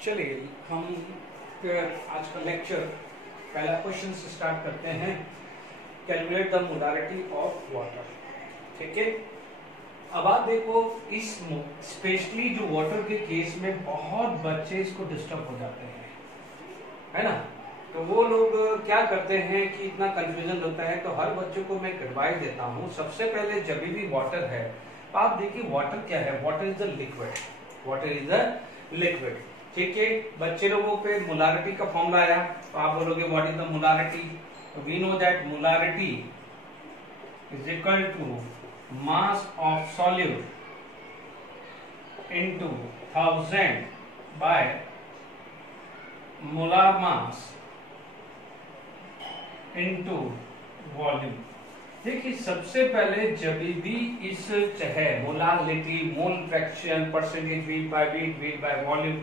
चलिए हम फिर आज का लेक्चर पहला क्वेश्चन से स्टार्ट करते हैं। Calculate the molarity of water. ठीक है, अब आप देखो इस स्पेशली जो वाटर के केस में बहुत बच्चे इसको डिस्टर्ब हो जाते हैं, है ना। तो वो लोग क्या करते हैं कि इतना कंफ्यूजन होता है। तो हर बच्चों को मैं एडवाइस देता हूँ, सबसे पहले जब भी वाटर है आप देखिए वाटर क्या है। Water is the liquid, water is the liquid. ठीक है, बच्चे लोगों पे मोलारिटी का फॉर्मूला आया तो आप बोलोगे what is the molarity. We know that molarity is equal to mass of solute into 1000 by molar mass into volume. देखिए सबसे पहले जब भी इस चाहे molarity, mole fraction, percentage, weight by weight, weight by volume,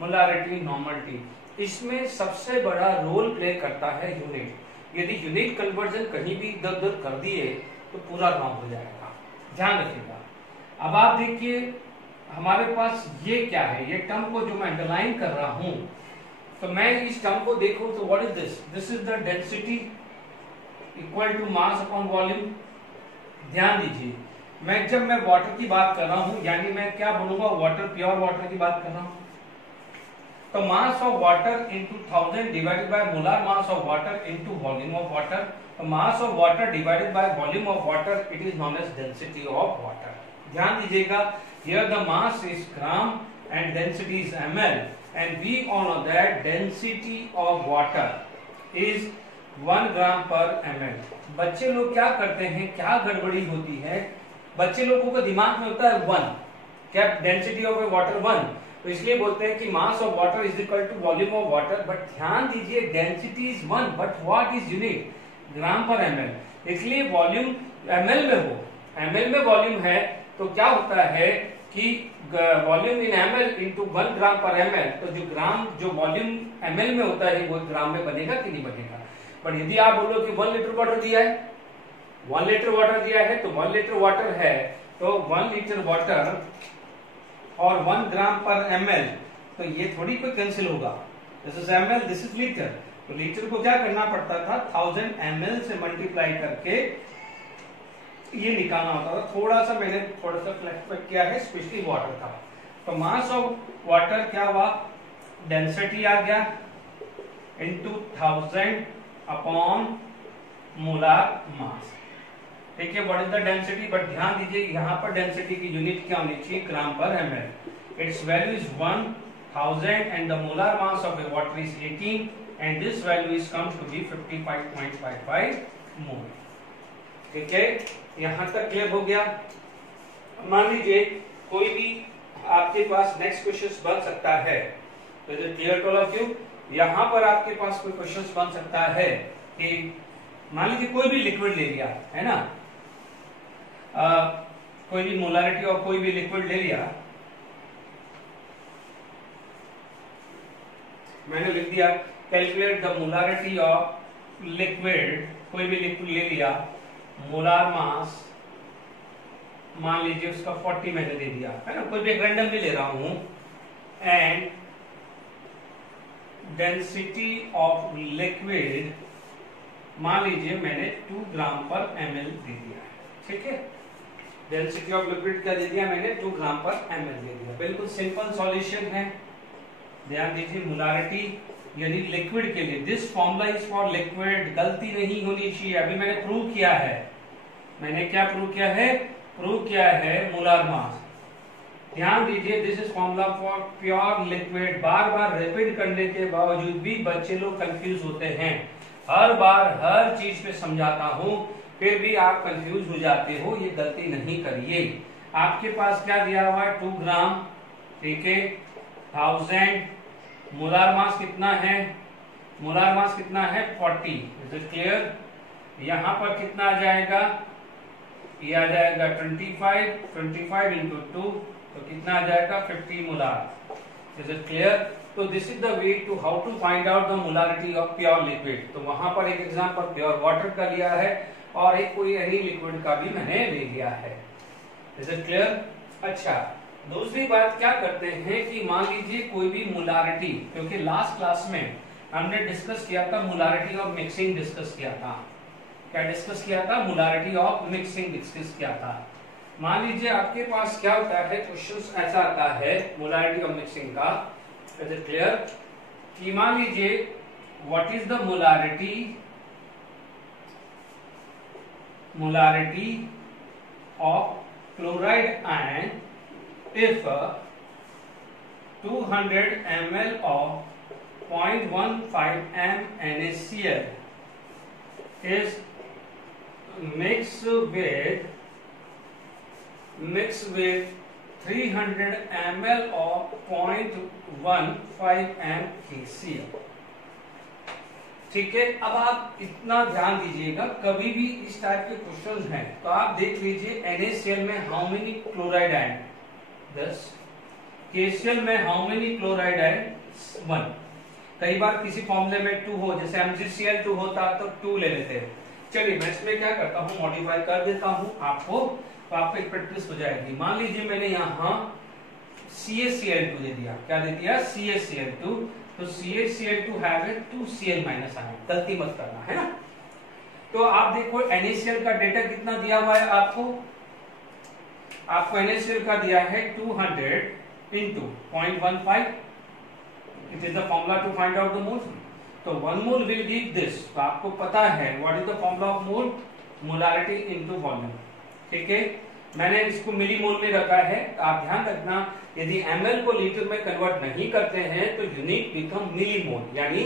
molarity, normality, इसमें सबसे बड़ा रोल प्ले करता है यूनिट। यदि यूनिट कन्वर्जन कहीं भी इधर उधर कर दिए तो पूरा रॉन्ग हो जाएगा, ध्यान रखिएगा। अब आप देखिए हमारे पास ये क्या है, ये टर्म को जो मैं अंडरलाइन कर रहा हूं, तो मैं इस टर्म को देखूं तो what is this, this is the density equal to mass upon volume. ध्यान दीजिए जब मैं वाटर की बात कर रहा हूं, यानी मैं क्या बोलूंगा, वाटर, प्योर वाटर की बात कर रहा हूं, तो mass of water into 1000 divided by molar mass of water into volume of water. तो mass of water divided by volume of water, it is known as density of water. ध्यान दीजिएगा, here the mass is gram and density is ml, and we all know that density of water is 1 gram per ml। बच्चे लोग क्या करते हैं, क्या गड़बड़ी होती है, बच्चे लोगों को दिमाग में होता है 1, क्या डेंसिटी ऑफ वाटर 1, तो इसलिए बोलते हैं कि mass of water is equal to volume of water. But ध्यान दीजिए density is 1, but what is unit, gram पर ml। इसलिए वॉल्यूम ml में हो, ml में वॉल्यूम है तो क्या होता है कि वॉल्यूम इन ml इंटू 1 ग्राम पर ml, तो जो ग्राम जो वॉल्यूम ml में होता है वो ग्राम में बनेगा कि नहीं बनेगा। पर यदि आप बोलो कि 1 लीटर वाटर दिया है, 1 लीटर वाटर दिया है, तो 1 लीटर वाटर है तो 1 लीटर वाटर और 1 ग्राम पर ml, तो ये थोड़ी कोई कैंसिल होगा। This is ml, this is litre, तो लीटर को क्या करना पड़ता था, 1000 ml से मल्टीप्लाई करके ये निकालना होता था। थोड़ा सा मैंने थोड़ा सा फ्लैशबैक किया है, स्पेशली वाटर का। तो मास ऑफ वाटर क्या हुआ, डेंसिटी आ गया इनटू 1000 अपॉन मोलार मास। ठीक है, what is the density, but ध्यान दीजिए यहाँ पर डेंसिटी की यूनिट क्या होनी चाहिए, ग्राम पर ml। It's value is 1000 and the molar mass of a water is 18 and this value is comes to be 55.55 mole. ठीक है, यहां तक क्लियर हो गया। मान लीजिए कोई भी आपके पास नेक्स्ट क्वेश्चन बन सकता है, तो is it clear to all of you. यहां पर आपके पास कोई क्वेश्चन बन सकता है कि मान लीजिए कोई भी लिक्विड ले लिया है ना, कोई भी मोलारिटी और कोई भी लिक्विड ले लिया, मैंने लिख दिया calculate the molarity of liquid, कोई भी लिक्विड ले लिया, मोलार मास मान लीजिए उसका 40 मैंने दे दिया है ना, कोई भी रैंडम भी ले रहा हूं, एंड डेंसिटी ऑफ लिक्विड मान लीजिए मैंने 2 ग्राम पर ml दे दिया है। ठीक है, डेंसिटी ऑफ लिक्विड क्या दे दिया मैंने, 2 ग्राम पर ml दे दिया। बिल्कुल सिंपल सॉल्यूशन है। ध्यान दीजिए मोलारिटी यानी लिक्विड के लिए, this formula is for liquid, गलती नहीं होनी चाहिए। अभी मैंने प्रूव किया है, मैंने क्या प्रूव किया है, प्रूव किया है मोलार मास। ध्यान दीजिए this is formula for pure liquid. Bar bar repeat करने के बावजूद भी बच्चे लोग कंफ्यूज होते हैं। हर बार हर चीज पे समझाता हूं फिर भी आप कंफ्यूज हो जाते हो, ये गलती नहीं करिए। आपके पास क्या दिया हुआ है, 2 ग्राम, ठीक है, 1000, मोलार मास कितना है, मोलार मास कितना है 40। Is it clear. यहां पर कितना आ जाएगा, ये आ जाएगा 25 इंटू 2, तो कितना आ जाएगा 50 मोलार। Is it clear. तो this is the way to how to find out the molarity of pure liquid. तो वहां पर एक एग्जांपल प्योर वाटर का लिया है और एक कोई एनी लिक्विड का भी मैंने ले लिया है। Is it clear. अच्छा, दूसरी बात क्या करते हैं कि मान लीजिए कोई भी मोलारिटी, क्योंकि लास्ट क्लास में हमने डिस्कस किया था मोलारिटी ऑफ मिक्सिंग, डिस्कस किया था। क्या डिस्कस किया था? मोलारिटी ऑफ मिक्सिंग डिस्कस किया था। मान लीजिए आपके पास क्या होता है, क्वेश्चन ऐसा आता है मोलारिटी ऑफ मिक्सिंग का, इज इट क्लियर? कि मान लीजिए what is the molarity of chloride ion if 200 ml of 0.15 m NaCl is mixed with 300 ml of 0.15 m KCl। ठीक है, अब आप इतना ध्यान दीजिएगा, कभी भी इस टाइप के क्वेश्चंस हैं तो आप देख लीजिए NaCl में how many chloride ion 10, KCl में हाउ मेनी क्लोराइड आयन 1। कई बार किसी फॉर्मूले में 2 हो, जैसे MgCl2 होता तो 2 ले लेते हैं। चलिए मैं इसमें क्या करता हूँ, मॉडिफाई कर देता हूँ आपको, तो आपको एक प्रैक्टिस हो जाएगी। मान लीजिए मैंने यहाँ CaCl2 दे दिया, क्या दे दिया? CaCl2। तो CaCl2 have 2Cl minus ion, गलती मत करना है ना। तो आप देखो NaCl का डेटा कितना दिया हुआ है आपको NaCl का दिया है 200 into 0.15, it is the formula to find out the mole. तो 1 मोल विल गिव दिस, तो आपको पता है what is the formula of mole, molarity into volume. ठीक है, मैंने इसको मिली मोल में रखा है, आप ध्यान रखना यदि ml को लीटर में कन्वर्ट नहीं करते हैं तो यूनिट बिकम मिली मोल, यानी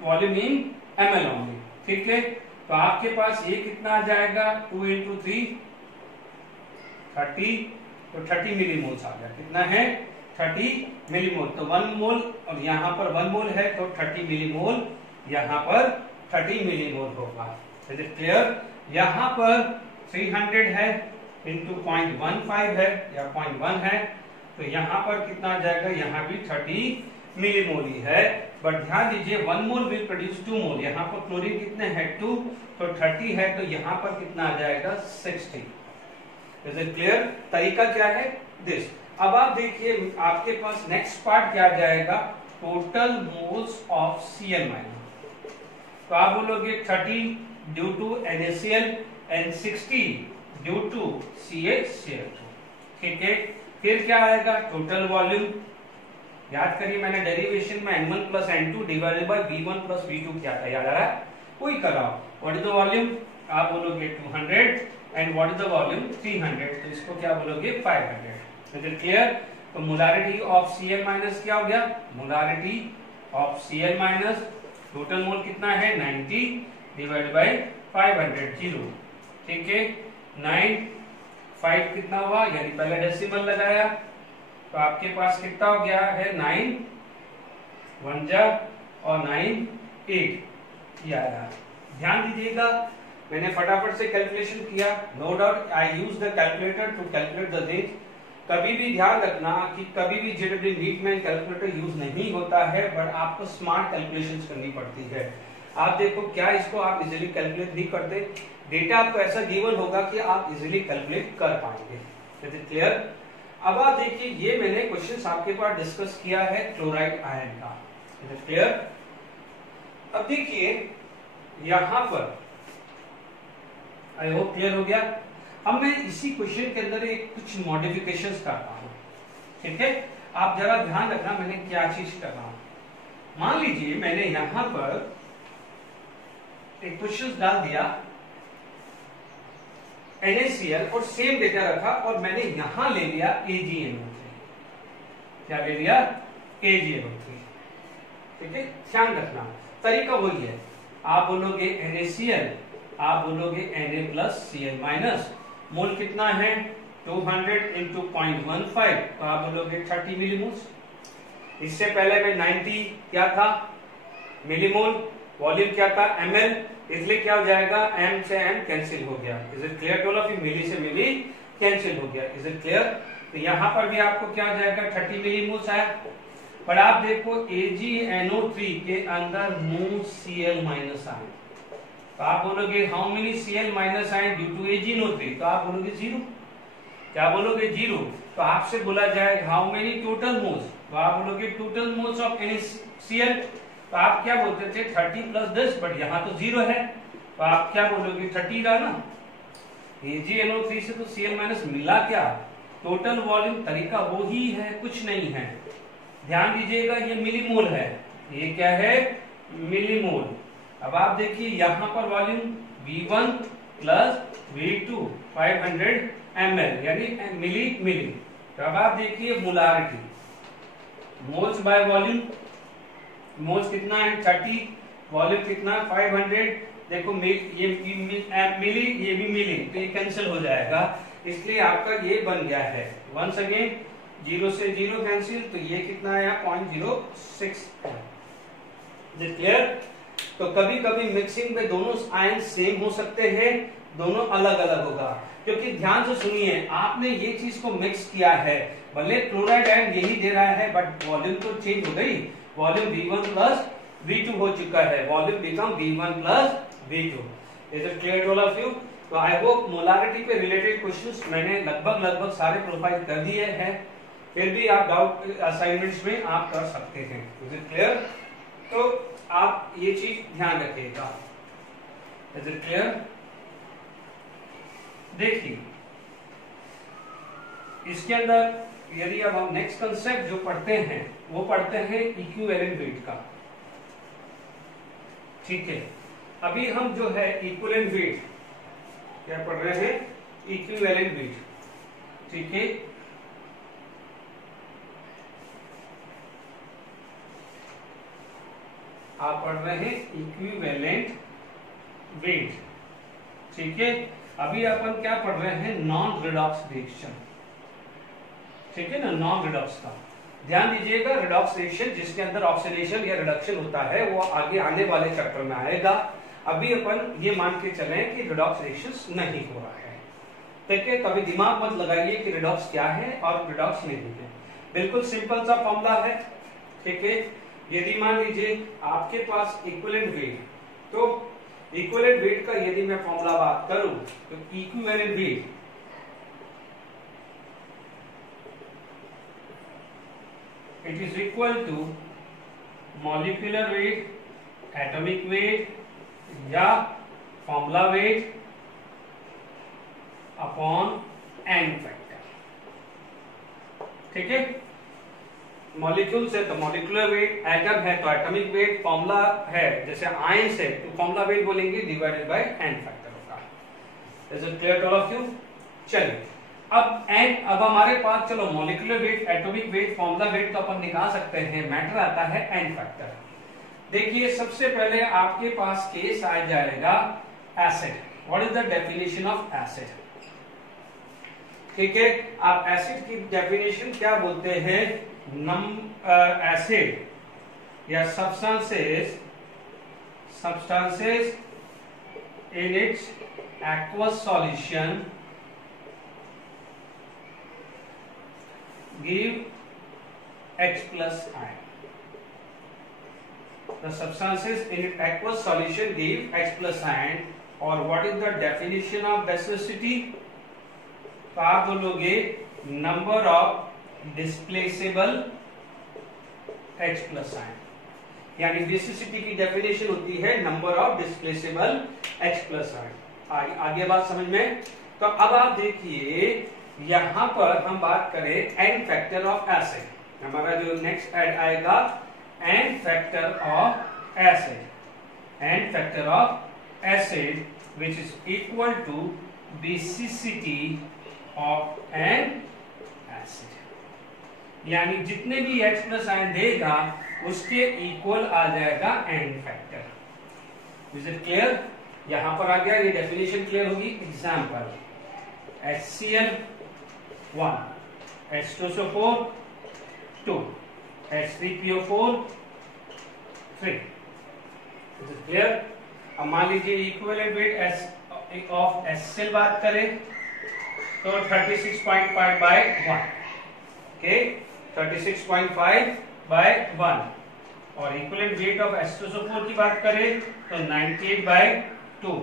वॉल्यूम इन ml ओनली। ठीक है, तो आपके पास ये कितना आ जाएगा, 2 into 3 30, तो 30 मिलीमोल्स आ गया। कितना है? 30 मिलीमोल। तो 1 मोल, और यहाँ पर 1 मोल है तो 30 मिलीमोल, यहाँ पर 30 मिलीमोल होगा। Is it clear? यहाँ पर 300 है इंटू 0.15 है या 0.1 है, तो यहाँ पर कितना आ जाएगा, यहाँ भी 30 मिलीमोल ही है। बट ध्यान दीजिए 1 मोल विल प्रोड्यूस 2 मोल, यहाँ पर क्लोरीन कितने हैं 2, तो 30 है तो यहाँ पर कितना आ जाएगा 60। Is it clear? तरीका क्या है? दिस। अब आप देखिए आपके पास नेक्स्ट पार्ट क्या जाएगा, total moles of Cl minus. तो आप बोलोगे 30 due to NaCl and 60 due to CaCl2। ठीक है, फिर क्या आएगा, टोटल वॉल्यूम। याद करिए मैंने डेरिवेशन में N1 plus N2 divided by V1 plus V2 किया था, याद आ रहा है? कोई कराओ। What is the volume? आप बोलोगे 200 and what is the volume 300, तो इसको क्या बोलोगे 500। Is it clear? तो मोलारिटी ऑफ Cl माइनस क्या हो गया, molarity of Cl minus total mole कितना है 90 डिवाइड बाय 500 0। ठीक है, 9 5 कितना हुआ, यानी पहले डेसिमल लगाया तो आपके पास कितना हो गया है 9 1 जा और 9 8 ये आया। ध्यान दीजिएगा मैंने फटाफट से कैलकुलेशन किया, no doubt I use the calculator to calculate the thing. कभी भी ध्यान रखना कि कभी भी जेडब्ल्यू नीट में कैलकुलेटर यूज नहीं होता है, बट आपको स्मार्ट कैलकुलेशंस करनी पड़ती है। आप देखो क्या इसको आप इजीली कैलकुलेट नहीं करते, डेटा आपको ऐसा गिवन होगा कि आप इजीली कैलकुलेट कर पाएंगे। Is it clear? अब आप देखिए ये मैंने क्वेश्चन आपके पास डिस्कस किया है क्लोराइड आयन का। Is it clear? अब देखिए यहां पर आई होप क्लियर हो गया। अब मैं इसी क्वेश्चन के अंदर एक कुछ मॉडिफिकेशंस करता हूं। ठीक है, आप जरा ध्यान रखना मैंने क्या चीज कर रहा हूं। मान लीजिए मैंने यहां पर एक क्वेश्चन डाल दिया NaCl और सेम डेटा रखा और मैंने यहां ले लिया AgNO3। क्या ले लिया? AgNO3। ठीक है, ध्यान रखना तरीका वही है। आप बोलोगे NaCl, आप बोलोगे Na प्लस Cl माइनस, मोल कितना है 200 इंटू 0.15, तो आप बोलोगे 30 मिलीमोल्स। इससे पहले में 90 क्या था मिलीमोल, वॉल्यूम क्या था ml, इसलिए क्या हो जाएगा m से m कैंसिल हो गया। Is it clear? टोल ऑफ मिली से मिली कैंसिल हो गया। Is it clear? तो यहां पर भी आपको क्या हो जाएगा 30 मिलीमोल्स आया। पर आप देखो AgNO3 के अंदर नो Cl माइनस आए, तो आप बोलोगे हाउ मेनी Cl माइनस आए ड्यू टू AgNO3, तो आप बोलोगे 0। क्या बोलोगे 0। तो आपसे बोला जाए हाउ मेनी टोटल मोल्स, तो आप बोलोगे टोटल मोल्स ऑफ NaCl। तो आप क्या बोलते थे 30 प्लस 10, बट यहाँ तो 0 है, तो आप क्या बोलोगे 30 का ना, AgNO3 से तो Cl माइनस मिला क्या, टोटल वॉल्यूम तरीका वो ही है, कुछ नहीं है। ध्यान दीजिएगा ये मिलीमोल है, ये क्या है मिलीमोल। अब आप देखिए यहाँ पर volume V1 plus V2 500 ml यानी मिली मिली। तो अब आप देखिए molarity, moles by volume, moles कितना है 30, वॉल्यूम कितना 500। देखो ये मिली ये भी मिली, तो ये कैंसिल हो जाएगा, इसलिए आपका ये बन गया है वंस अगेन 0 से 0 कैंसिल, तो ये कितना आया 0.06 है। क्लियर। तो कभी कभी मिक्सिंग में दोनों आयन सेम हो सकते हैं, दोनों अलग अलग होगा, क्योंकि ध्यान से सुनिए आपने ये चीज को मिक्स किया है, भले क्लोराइड आयन यही दे रहा है बट वॉल्यूम तो चेंज हो गई, वॉल्यूम V1 प्लस V2 हो चुका है, volume become V1 plus V2। Is it clear to all of you. तो आई होप मोलारिटी पे रिलेटेड क्वेश्चंस मैंने लगभग सारे प्रोवाइड कर दिए हैं, फिर भी आप डाउट असाइनमेंट्स में आप कर सकते हैं। Is it clear. तो आप ये चीज ध्यान रखिएगा। Is it clear. देखिए इसके अंदर यदि अब हम नेक्स्ट कंसेप्ट जो पढ़ते हैं वो पढ़ते हैं इक्विवेलेंट वेट का। ठीक है, अभी हम जो है इक्विवेलेंट वेट क्या पढ़ रहे हैं, इक्विवेलेंट वेट। ठीक है, आप पढ़ रहे हैं इक्विवेलेंट वेट। ठीक है, अभी अपन क्या पढ़ रहे हैं, नॉन रिडॉक्स रिएक्शन। ठीक है ना, नॉन रिडॉक्स का ध्यान दीजिएगा। रिडॉक्स रिएक्शन जिसके अंदर ऑक्सीडेशन या रिडक्शन होता है वो आगे आने वाले चैप्टर में आएगा। अभी अपन ये मान के चलें कि रिडॉक्स रिएक्शन नहीं हो रहा है। ठीक है, कभी दिमाग मत लगाइए कि रिडॉक्स क्या है और रिडॉक्स नहीं है, बिल्कुल सिंपल सा फॉर्मूला है। ठीक है, यदि मान लीजिए आपके पास इक्विवेलेंट वेट, तो इक्विवेलेंट वेट का यदि मैं फॉर्मूला बात करूं तो equivalent weight it is equal to molecular weight, atomic weight या formula weight upon n factor। ठीक है, मॉलिक्यूल से तो मॉलिक्यूलर वेट, एटम है तो एटॉमिक वेट, फॉर्मूला है जैसे आयंस है तो फॉर्मूला वेट बोलेंगे डिवाइडेड बाय n फैक्टर होगा। Is it clear to all of you. चलिए अब हमारे पास चलो molecular weight, atomic weight, formula weight तो अपन निकाल सकते हैं, मैटर आता है n फैक्टर। देखिए सबसे पहले आपके पास केस आ जाएगा acid. What is the definition of acid. ठीक है, आप एसिड की डेफिनेशन क्या बोलते हैं, एसिड या substances in its aqueous solution give H plus ion। The substances in aqueous solution give H plus ion। और what is the definition of basicity, तो आप बोलोगे number of displaceable H plus ion, यानी basicity की definition होती है number of displaceable H plus ion। आगे बात समझ में। तो अब आप देखिए यहां पर हम बात करें n फैक्टर ऑफ एसिड, हमारा जो नेक्स्ट ऐड आएगा n factor of acid, n factor of acid which is equal to basicity of n acid, यानी जितने भी H प्लस आयन देगा उसके इक्वल आ जाएगा n factor. Is it clear. यहां पर आ गया, ये डेफिनेशन क्लियर होगी। Example HCl 1, H2SO4 2, H3PO4 3। Is it clear. अब मान लीजिए इक्विवेलेंट वेट ऑफ HCl बात करें तो 36.5 by 1। Okay, 36.5 by 1। और इक्विवेलेंट वेट ऑफ H2SO4 की बात करें तो 98 by 2।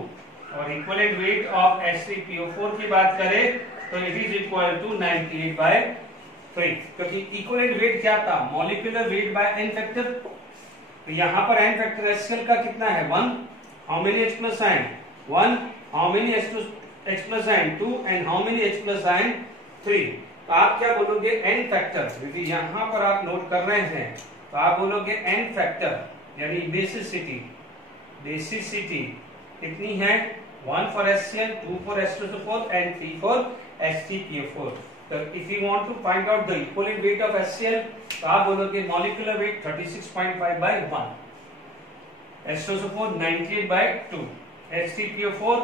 और इक्विवेलेंट वेट ऑफ H3PO4 की बात करें तो इट इज इक्वल टू 98/3, क्योंकि इक्विवेलेंट वेट क्या था, molecular weight by n factor. तो यहाँ पर n फैक्टर HCl का कितना है 1, how many H plus ion 1, how many H plus ion 2 and how many H plus ion 3। तो आप क्या बोलोगे n फैक्टर, क्योंकि यहाँ पर आप नोट कर रहे हैं, तो आप बोलोगे n फैक्टर यानी बेसिसिटी कितनी है 1 for HCl, 2 for H2SO4 and 3 for H3PO4। तो if you want to find out the equivalent weight of HCl, तो आप बोलोगे मॉलिक्यूलर वेट 36.5/1, H2SO4 98/2, H3PO4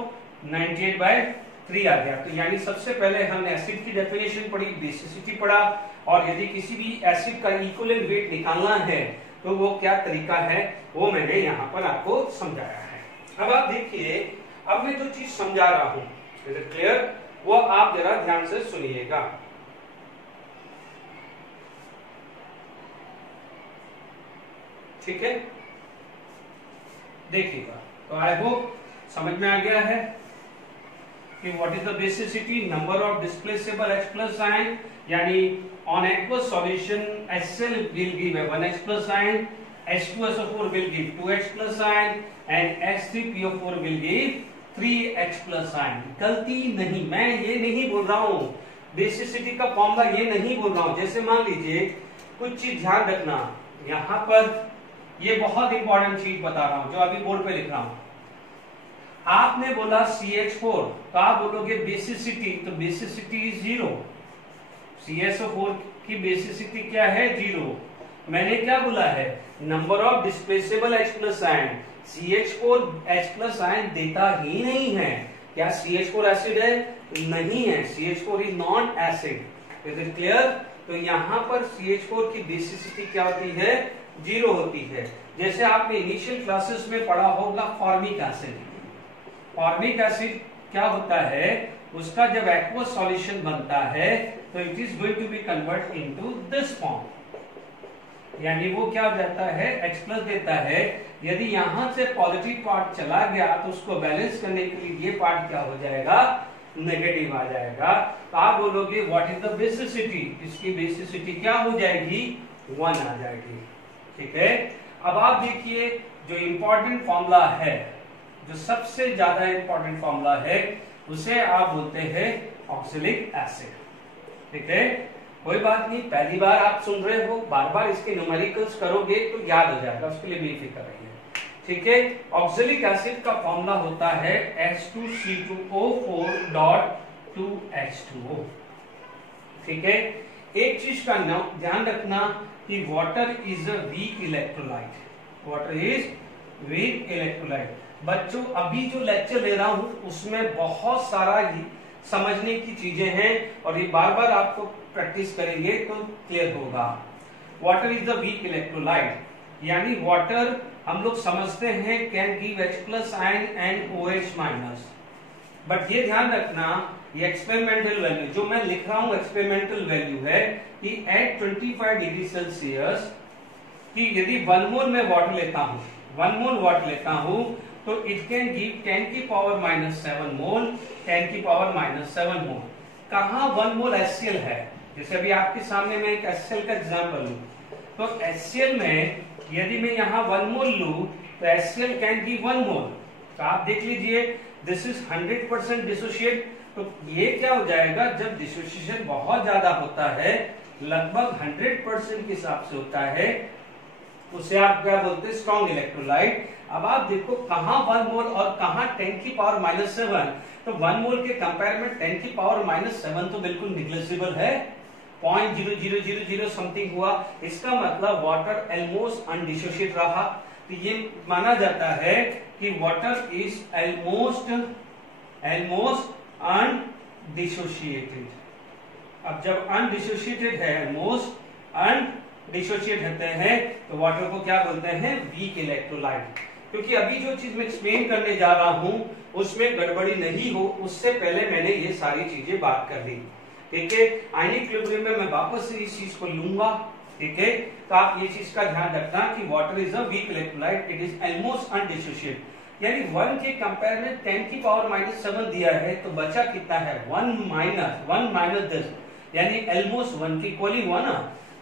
98/3 आ गया। तो यानी सबसे पहले हमने एसिड की डेफिनेशन पढ़ी, बेसिसिटी पढ़ा, और यदि किसी भी एसिड का इक्विवेलेंट वेट निकालना है तो वो क्या तरीका है वो मैंने यहाँ पर आपको समझाया है। अब आप देखिए, अब मैं जो चीज समझा रहा हूं, इज इट क्लियर, वो आप जरा ध्यान से सुनिएगा। ठीक है, देखिएगा। तो आई होप समझ में आ गया है कि what is the basicity, number of displaceable H plus ion, यानी on aqueous solution HCl will give 1 H plus ion, H2SO4 will give 2 H plus ion and H3PO4 will give 3 H plus ion। गलती नहीं, मैं ये नहीं बोल रहा हूँ, basicity का फॉर्मूला ये नहीं बोल रहा हूँ। जैसे मान लीजिए कुछ चीज ध्यान रखना, यहाँ पर ये बहुत इंपॉर्टेंट चीज बता रहा हूँ जो अभी बोर्ड पे लिख रहा हूँ। आपने बोला CH4, तो आप बोलोगे बेसिसिटी, तो बेसिसिटी इज 0। CSO4 की बेसिसिटी क्या है 0। मैंने क्या बोला है, number of displaceable H plus ion, CH4 H plus ion देता ही नहीं है। क्या CH4 एसिड है? नहीं है, CH4 is non acid. Is it clear? तो यहाँ पर CH4 की बेसिसिटी क्या होती है 0 होती है। जैसे आपने इनिशियल क्लासेस में पढ़ा होगा फॉर्मिक एसिड। फॉर्मिक एसिड क्या होता है, उसका जब एक्वस सॉल्यूशन बनता है तो it is going to be convert into this form, यानी वो क्या हो जाता है H प्लस देता है। यदि यहां से पॉजिटिव पार्ट चला गया तो उसको बैलेंस करने के लिए ये पार्ट क्या हो जाएगा, नेगेटिव आ जाएगा। तो आप बोलोगे व्हाट इज द बेसिसिटी, इसकी बेसिसिटी क्या हो जाएगी 1 आ जाएगी। ठीक है, अब आप देखिए जो इंपॉर्टेंट फॉर्मूला है, जो सबसे ज्यादा इंपॉर्टेंट फॉर्मूला है, उसे आप बोलते हैं ऑक्सैलिक एसिड। ठीक है, कोई बात नहीं, पहली बार आप सुन रहे हो, बार बार इसके न्यूमेरिकल्स करोगे तो याद हो जाएगा, उसके लिए बेफिक्र रहिए। ठीक है, ऑक्सैलिक एसिड का फॉर्मूला होता है H2C2O4.2H2O। ठीक है, एक चीज का ध्यान रखना कि water is a weak electrolyte. Water is weak electrolyte. बच्चों अभी जो लेक्चर ले रहा हूं उसमें बहुत सारा समझने की चीजें हैं और ये बार बार आपको प्रैक्टिस करेंगे तो क्लियर होगा। Water is the weak electrolyte, यानी वाटर हम लोग समझते हैं can give H plus ion and OH minus. But ये ध्यान रखना, ये एक्सपेरिमेंटल वैल्यू जो मैं लिख रहा हूं एक्सपेरिमेंटल वैल्यू है कि एट 25 डिग्री सेल्सियस कि यदि 1 मोल में वाटर लेता हूं, 1 मोल वाटर लेता हूं तो इट कैन गिव 10 की पावर -7 मोल, 10 की पावर -7 मोल। कहां 1 मोल HCl है, जैसे अभी आपके सामने मैं एक HCl का एग्जांपल लूं, तो HCl में यदि मैं यहां 1 मोल लूं तो HCl कैन गिव 1 मोल। तो आप देख लीजिए दिस इज 100% डिसोशिएट। तो ये क्या हो जाएगा, जब डिसोसिएशन बहुत ज्यादा होता है, लगभग 100% के हिसाब से होता है, उसे आप क्या बोलते हैं स्ट्रॉन्ग इलेक्ट्रोलाइट। अब आप देखो कहां 1 मोल और कहां 10 की पावर -7, तो 1 मोल के कंपेयर में 10 की पावर -7 तो बिल्कुल निग्लेजिबल है, 0.0000 समथिंग हुआ। इसका मतलब वाटर ऑलमोस्ट अनडिसोशिएट रहा। तो ये माना जाता है कि वाटर इज ऑलमोस्ट अनडिसोशिएटेड। अब जब अनडिसोशिएटेड है, ऑलमोस्ट अनडिसोशिएट होते हैं, तो वाटर को क्या बोलते हैं वीक इलेक्ट्रोलाइट। क्योंकि अभी जो चीज मैं एक्सप्लेन करने जा रहा हूं उसमें गड़बड़ी नहीं हो, उससे पहले मैंने ये सारी चीजें बात कर दी। ठीक है, आयनिक इक्विलिब्रियम में मैं वापस से इस चीज को लूंगा। ठीक है, तो आप ये चीज का ध्यान रखना कि water is a weak electrolyte, it is almost undissociate. यानी 1 के कंपेयर में 10 की पावर -7 दिया है, तो बचा कितना है 1 माइनस दिस, यानी ऑलमोस्ट 1 के इक्वली हुआ ना।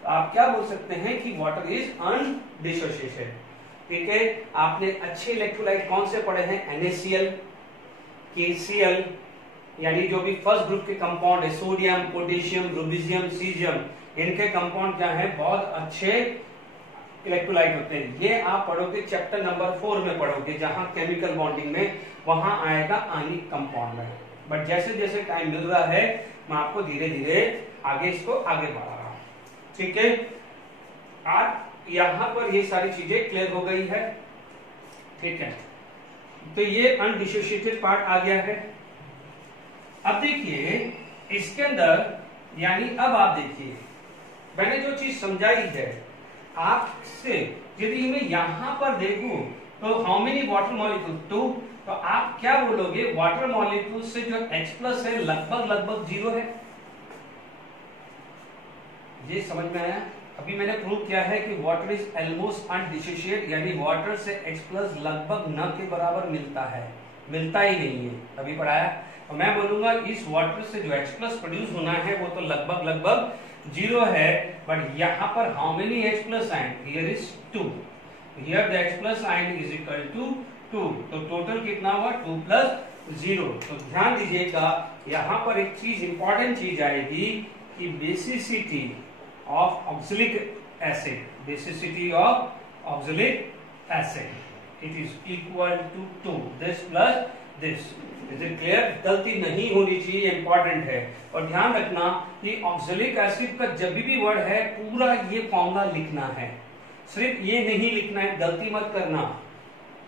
तो आप क्या बोल सकते हैं कि वाटर इज अनडिसोसिएटेड। ठीक है, आपने अच्छे इलेक्ट्रोलाइट कौन से पढ़े हैं, NaCl, KCl, यानी जो भी फर्स्ट ग्रुप के कंपाउंड है, सोडियम, पोटेशियम, रूबिडियम, सीजियम, इनके कंपाउंड क्या है, बहुत अच्छे इलेक्ट्रोलाइट होते हैं। ये आप पढ़ोगे चैप्टर नंबर 4 में पढ़ोगे, जहां केमिकल बॉन्डिंग में वहां आएगा आयनिक कंपाउंड में। बट जैसे जैसे टाइम मिल रहा है मैं आपको धीरे धीरे आगे इसको आगे बढ़ा रहा हूं। ठीक है, आज यहां पर ये सारी चीजें क्लियर हो गई है। ठीक है, तो ये अनडिसोसिएटेड पार्ट आ गया है। अब देखिए इसके अंदर, यानी अब आप देखिए मैंने जो चीज समझाई है आपसे, यदि मैं यहां पर देखूं तो हाउ मेनी वाटर मॉलिक्यूल 2, तो आप क्या बोलोगे, वाटर मॉलिक्यूल से जो H+ है लगभग 0 है। ये समझ में आया? अभी मैंने प्रूव किया है कि वाटर इज ऑलमोस्ट अनडिसोसिएट, यानी वाटर से H+ लगभग न के बराबर मिलता है, मिलता ही नहीं है। अभी पढ़ाया, तो मैं बोलूंगा इस वाटर से जो H+ प्रोड्यूस होना है वो तो लगभग 0 है। बट यहाँ पर how many H+ ion, here is 2, here the H+ ion is equal to 2, तो टोटल कितना हुआ 2 + 0। तो ध्यान दीजिएगा यहाँ पर एक चीज इंपॉर्टेंट चीज आएगी कि basicity of oxalic acid, basicity of oxalic acid it is equal to 2 this plus this. Is it clear? गलती नहीं होनी चाहिए, इंपॉर्टेंट है। और ध्यान रखना कि ऑक्सैलिक एसिड का जब भी वर्ड है पूरा ये फॉर्मूला लिखना है, सिर्फ ये नहीं लिखना है, गलती मत करना।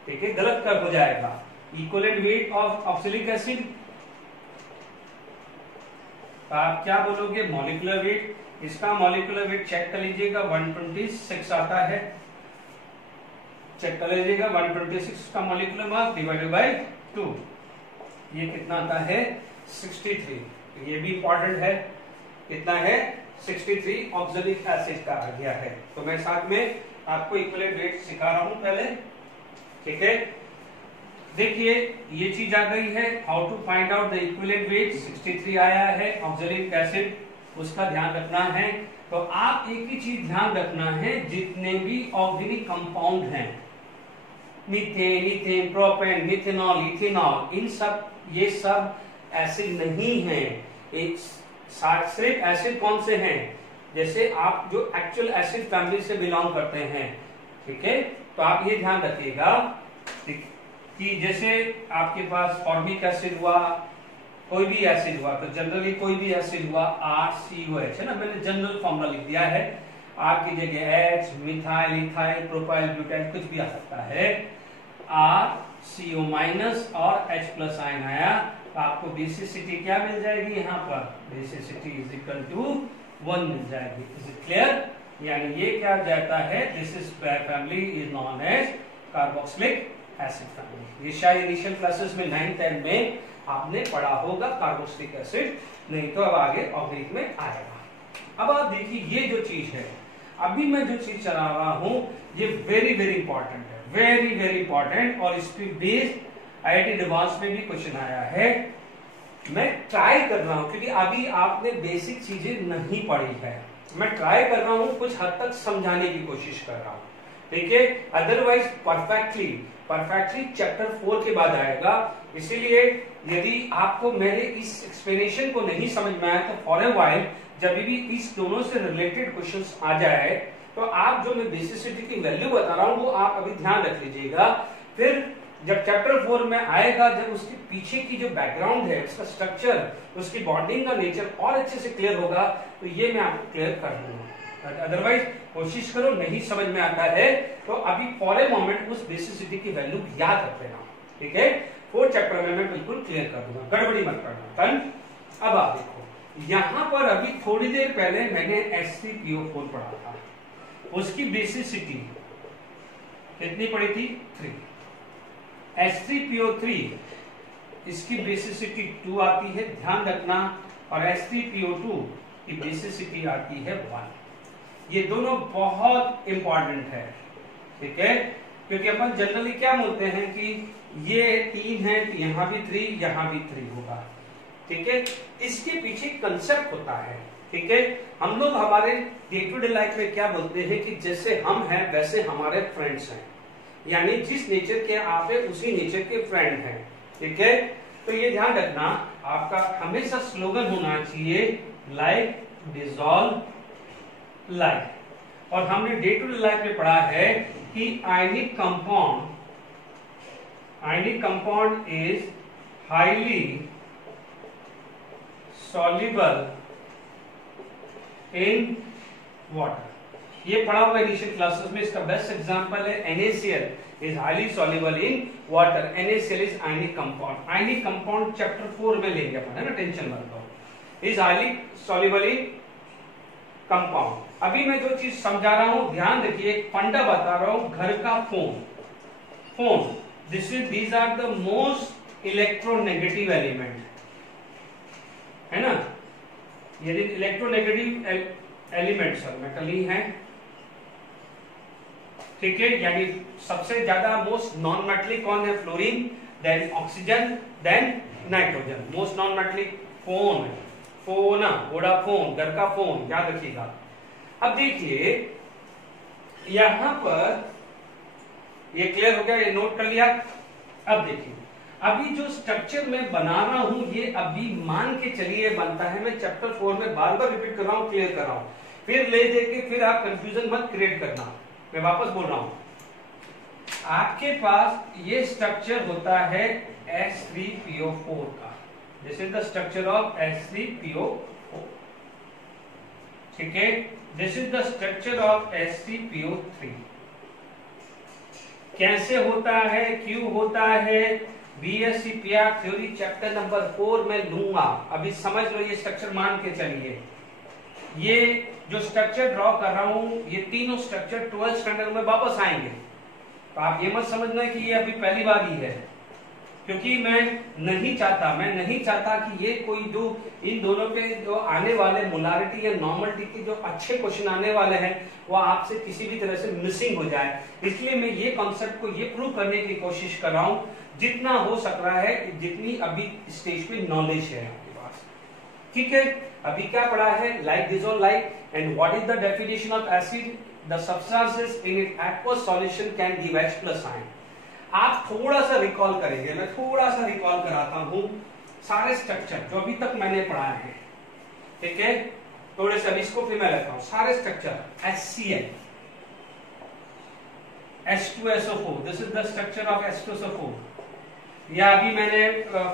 ठीक है, गलत कर हो जाएगा। Equivalent weight of oxalic acid, आप क्या बोलोगे, मॉलिक्यूलर वेट। इसका मॉलिक्यूलर वेट चेक कर लीजिएगा, 126 आता है, चेक कर लीजिएगा 126 का मॉलिक्यूलर मास डिवाइडेड बाय 2, ये कितना आता है 63। ये भी इंपॉर्टेंट है, कितना है 63 ऑक्सैलिक एसिड का आ गया है। तो मैं साथ में आपको इक्विवेलेंट वेट सिखा रहा हूं पहले। ठीक है, देखिए ये चीज आ गई है, how to find out the equivalent weight. 63 आया है ऑक्सैलिक एसिड, उसका ध्यान रखना है। तो आप एक ही चीज ध्यान रखना है, जितने भी ऑर्गेनिक कंपाउंड हैं, methane, ethane, propane, methanol, ethanol, इन सब ये सब एसिड नहीं है। सिर्फ एसिड कौन से हैं, जैसे आप जो एक्चुअल एसिड फैमिली से बिलोंग करते हैं। ठीक है, तो आप ये ध्यान रखिएगा कि जैसे आपके पास फॉर्मिक एसिड हुआ, कोई भी एसिड हुआ, तो जनरली कोई भी एसिड हुआ RCOH है ना, मैंने जनरल फॉर्मूला लिख दिया है। R की जगह H, methyl, ethyl, propyl, butyl कुछ भी आ सकता है। RCO- और H+ आयन आया, तो आपको बेसिसिटी क्या मिल जाएगी, यहाँ पर बेसिसिटी इज इक्वल टू 1 मिल जाएगी। Is it clear? यानी ये क्या जाता है, this is family is known as carboxylic acid family. ये शायद इनिशियल क्लासेस में 9th 10th में आपने पढ़ा होगा कार्बोक्सिलिक एसिड, नहीं तो अब आगे ऑर्गेनिक में आएगा। अब आप देखिए ये जो चीज है, अभी मैं जो चीज चला रहा हूं, ये वेरी वेरी इंपॉर्टेंट है, वेरी वेरी इंपॉर्टेंट। और इस पे बेस्ड IIT एडवांस में भी क्वेश्चन आया है। मैं ट्राई कर रहा हूं, क्योंकि अभी आपने बेसिक चीजें नहीं पढ़ी है, मैं ट्राई कर रहा हूं, कुछ हद तक समझाने की कोशिश कर रहा हूं। ठीक है, अदरवाइज परफेक्टली चैप्टर 4 के बाद आएगा। इसीलिए यदि आपको मेरे इस एक्सप्लेनेशन को नहीं समझ में आया, तो फॉर ए व्हाइल जब भी इस दोनों से रिलेटेड क्वेश्चंस आ जाए, तो आप जो मैं बेसिसिटी की वैल्यू बता रहा हूं वो आप अभी ध्यान रख लीजिएगा। फिर जब चैप्टर 4 में आएगा, जब उसके पीछे की जो बैकग्राउंड है, उसका स्ट्रक्चर, उसकी बॉन्डिंग का नेचर और अच्छे से क्लियर होगा, तो ये मैं आपको क्लियर कर दूंगा। अदरवाइज कोशिश करो, नहीं समझ में आता है तो अभी फॉर ए मोमेंट उस बेसिसिटी की वैल्यू याद रख लेना। ठीक है, 4th चैप्टर में मैं बिल्कुल क्लियर कर दूंगा, गड़बड़ी मत करना। डन? अब आप देखो, यहां पर अभी थोड़ी देर पहले मैंने H3PO4 पढ़ा था, उसकी बेसिसिटी कितनी पड़ी थी, 3। H3PO3 इसकी बेसिसिटी 2 आती है, ध्यान रखना। और H3PO2 की बेसिसिटी आती है 1। ये दोनों बहुत इंपॉर्टेंट है। ठीक है, क्योंकि अपन जनरली क्या बोलते हैं कि ये 3 है तो यहाँ भी 3, यहाँ भी 3 होगा। ठीक है, इसके पीछे कंसेप्ट होता है। ठीक है, हम लोग हमारे डे टू डे लाइफ में क्या बोलते हैं कि जैसे हम हैं वैसे हमारे फ्रेंड्स हैं, यानी जिस नेचर के आप है उसी नेचर के फ्रेंड हैं। ठीक है, तो ये ध्यान रखना, आपका हमेशा स्लोगन होना चाहिए लाइक डिसॉल्व लाइक। और हमने डे टू डे लाइफ में पढ़ा है कि ionic compound is highly soluble in water. ये पढ़ा हुआ इनिशियल क्लासेस में, इसका बेस्ट एग्जांपल है NaCl is highly soluble in water। NaCl is ionic compound। ionic compound chapter 4 में लेंगे अपन, है ना, टेंशन मत लो। is highly soluble in compound। अभी मैं जो चीज समझा रहा हूं ध्यान रखिए, एक फंडा बता रहा हूं, घर का phone these are the most electronegative element, है ना। यदि इलेक्ट्रोनेगेटिव एलिमेंट्स मेटल ही हैं, ठीक है, यानी सबसे ज्यादा मोस्ट नॉन मेटलिक कौन है? Fluorine, then oxygen, then nitrogen. Most non metallic phone, Vodafone, घर का फोन, याद रखिएगा। अब देखिए यहां पर ये क्लियर हो गया, ये नोट कर लिया। अब देखिए अभी जो स्ट्रक्चर मैं बना रहा हूं ये अभी मान के चलिए बनता है, मैं चैप्टर 4 में बार बार रिपीट कर रहा हूं, क्लियर कर रहा हूं, फिर ले देके फिर आप कंफ्यूजन मत क्रिएट करना। मैं वापस बोल रहा हूं, आपके पास ये स्ट्रक्चर होता है H3PO4 का। This is the structure of H3PO4। ठीक है, this is the structure of H3PO3। कैसे होता है, क्यों होता है, BSc PR theory chapter number 4 में लूंगा। अभी समझ लो, ये स्ट्रक्चर मान के चलिए। ये जो स्ट्रक्चर ड्रॉ कर रहा हूं ये तीनों स्ट्रक्चर 12th स्टैंडर्ड में वापस आएंगे, तो आप ये मत समझना कि ये अभी पहली बार ही है, क्योंकि मैं नहीं चाहता कि ये कोई जो इन दोनों के जो आने वाले मोलारिटी या नॉर्मलिटी के जो अच्छे क्वेश्चन आने वाले हैं वो आपसे किसी भी तरह से मिसिंग हो जाए। इसलिए मैं ये कॉन्सेप्ट को ये प्रूव करने की कोशिश कर रहा हूं जितना हो सक रहा है, जितनी अभी स्टेज पे नॉलेज है आपके पास। ठीक है, अभी क्या पढ़ा है, like dissolve like, and what is the definition of acid, the substances in it aqueous solution can give H+ ion. आप थोड़ा सा रिकॉल करेंगे, मैं थोड़ा सा रिकॉल कराता हूं सारे स्ट्रक्चर जो अभी तक मैंने पढ़ाए हैं। ठीक है, थोड़े से इसको फिर मैं रखता हूं, सारे structure HCl, H2SO4, this is the structure of H2SO4। या अभी मैंने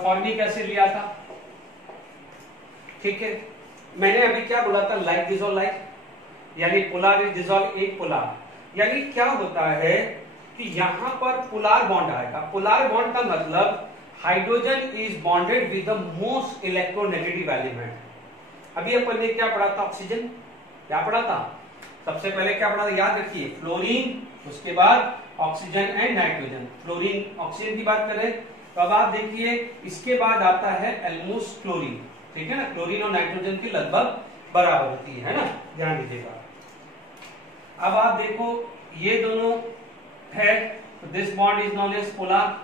फॉर्मिक एसिड लिया था। ठीक है, मैंने अभी क्या बोला था, लाइक डिसॉल्व लाइक, यानी पोलर इज डिसॉल्व एक पोलर। यानी क्या होता है कि यहां पर पोलर बॉन्ड आएगा। पोलर बॉन्ड का मतलब hydrogen is bonded with the most electronegative element. अभी अपन ने क्या पढ़ा था, ऑक्सीजन, क्या पढ़ा था, सबसे पहले क्या पढ़ा था, याद रखिए, फ्लोरीन, उसके बाद oxygen and nitrogen. Fluorine oxygen की बात करें तो अब आप देखिए इसके बाद आता है एल्मोस्ट क्लोरीन। ठीक है ना, क्लोरीन और नाइट्रोजन की लगभग बराबर होती है ना, ध्यान दीजिएगा। अब आप देखो ये दोनों है, तो this bond is known as polar.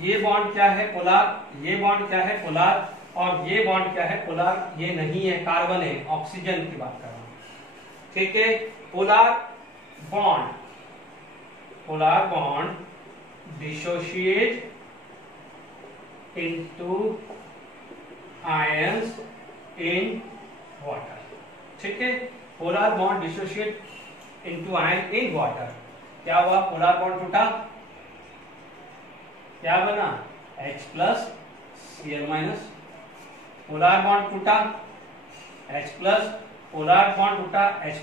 ये बॉन्ड क्या है, पोलर। ये बॉन्ड क्या है, पोलर। और ये बॉन्ड क्या है, पोलर। ये नहीं है, कार्बन है, ऑक्सीजन की बात कर रहा हूं। ठीक है, polar bond dissociate into ions in water। ठीक है, polar bond dissociate into ion in water। क्या हुआ, पोलर बॉन्ड टूटा, क्या बना, H+ Cl-। पोलर बॉन्ड टूटा H+, पोलर बॉन्ड टूटा H+,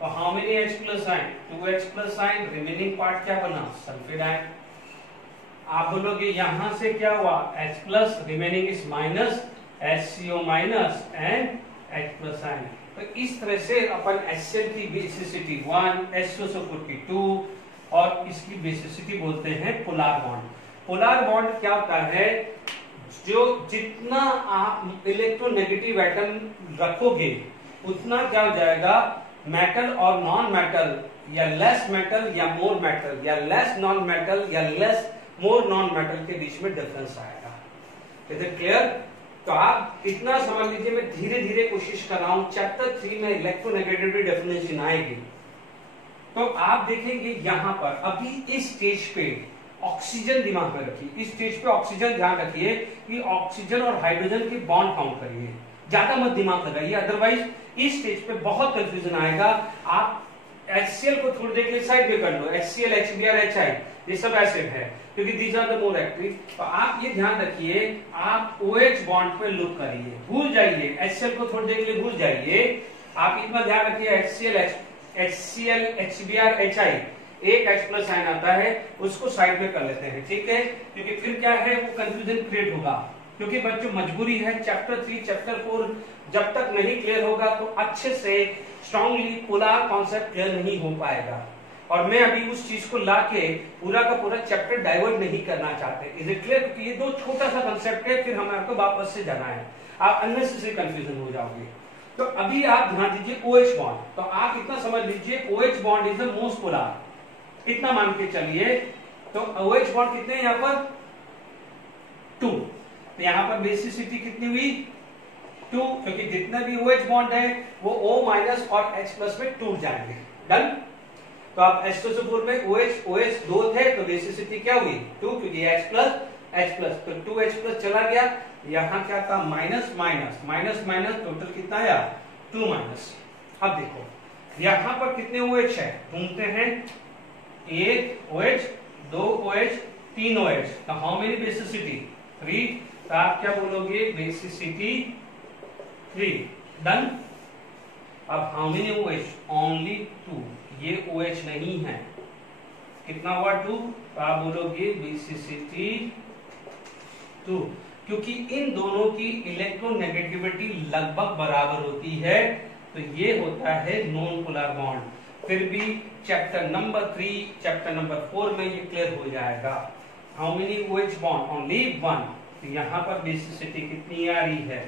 तो how many H+ ion, 2 H+ ion, remaining part क्या बना, सल्फेट आयन। आप बोलोगे यहां से क्या हुआ, H+, remaining is minus HCO- and H+ ion. तो इस तरह से अपन HCl की बेसिसिटी 1, H2SO4 की 2 और इसकी बेसिसिटी बोलते हैं पोलर बॉन्ड। पोलर बॉन्ड क्या होता है, जो जितना आप इलेक्ट्रोनेगेटिव एटम रखोगे उतना क्या हो जाएगा, मेटल और नॉन मेटल या लेस मेटल या मोर मेटल या लेस नॉन मेटल या लेस मोर नॉन मेटल के बीच में डिफरेंस आएगा। Is it clear? तो आप इतना समझ लीजिए, मैं धीरे धीरे कोशिश कर रहा हूं। चैप्टर 3 में इलेक्ट्रोनेगेटिविटी डेफिनेशन आएगी, तो आप देखेंगे यहां पर अभी इस स्टेज पे ऑक्सीजन दिमाग में रखिए, इस स्टेज पे ऑक्सीजन ध्यान रखिए कि ऑक्सीजन और हाइड्रोजन के बॉन्ड काउंट करिए, ज्यादा मत दिमाग लगाइए, अदरवाइज इस स्टेज पे बहुत कंफ्यूजन आएगा। आप HCl को थोड़ी देर के लिए साइड में कर लो, HCl, HBr, HI ये सब एसिड है क्योंकि these are the more active. तो आप ये ध्यान रखिए, आप OH बॉन्ड पे लुक करिए, भूल जाइए HCl को थोड़ी देर के लिए भूल जाइए। आप इतना ध्यान रखिए HCl, HBr, HI एक H+ आयन आता है, उसको साइड में कर लेते हैं, ठीक है? क्योंकि फिर क्या है, वो कंफ्यूजन क्रिएट होगा, क्योंकि बच्चों मजबूरी है, चैप्टर 3 चैप्टर 4 जब तक नहीं क्लियर होगा तो अच्छे से स्ट्रांगली पोलर कॉन्सेप्ट क्लियर नहीं हो पाएगा। और मैं अभी उस चीज को लाके पूरा का पूरा चैप्टर डाइवर्ट नहीं करना चाहते। Is it clear? क्योंकि ये दो छोटा सा कंसेप्ट है, फिर हमें आपको वापस से जाना है, आप अननेसेसरी कंफ्यूजन हो जाओगे। तो अभी आप ध्यान दीजिए OH बॉन्ड, तो आप इतना समझ लीजिए OH bond is the most polar, इतना मान के चलिए। तो OH बॉन्ड कितने हैं यहाँ पर? 2। तो यहाँ पर बेसिसिटी कितनी हुई? 2, क्योंकि जितने भी OH बॉन्ड है वो O- और H+ में टूट जाएंगे। डन? तो आप H2SO4 में OH 2 थे तो बेसिसिटी क्या हुई? 2, क्योंकि H+, तो 2H+ चला गया, यहाँ क्या था? माइनस माइनस माइनस, टोटल कितना आया? 2-। अब देखो यहाँ पर कितने OH है, ढूंढते हैं। 1 OH, 2 OH, 3 OH, तो हाउ मेनी बेसिसिटी? 3। तो आप क्या बोलोगे? बेसिसिटी 3। डन? अब हाउ मेनी OH? ओनली 2। ये OH नहीं है, कितना हुआ? 2। तो आप बोलोगे बेसिसिटी 2, क्योंकि इन दोनों की इलेक्ट्रोनेगेटिविटी लगभग बराबर होती है, तो ये होता है नॉन पोलर बॉन्ड। फिर भी चैप्टर नंबर 3 चैप्टर नंबर 4 में ये क्लियर हो जाएगा। How many OH bond? Only 1। तो यहां पर बेसिसिटी कितनी आ रही है?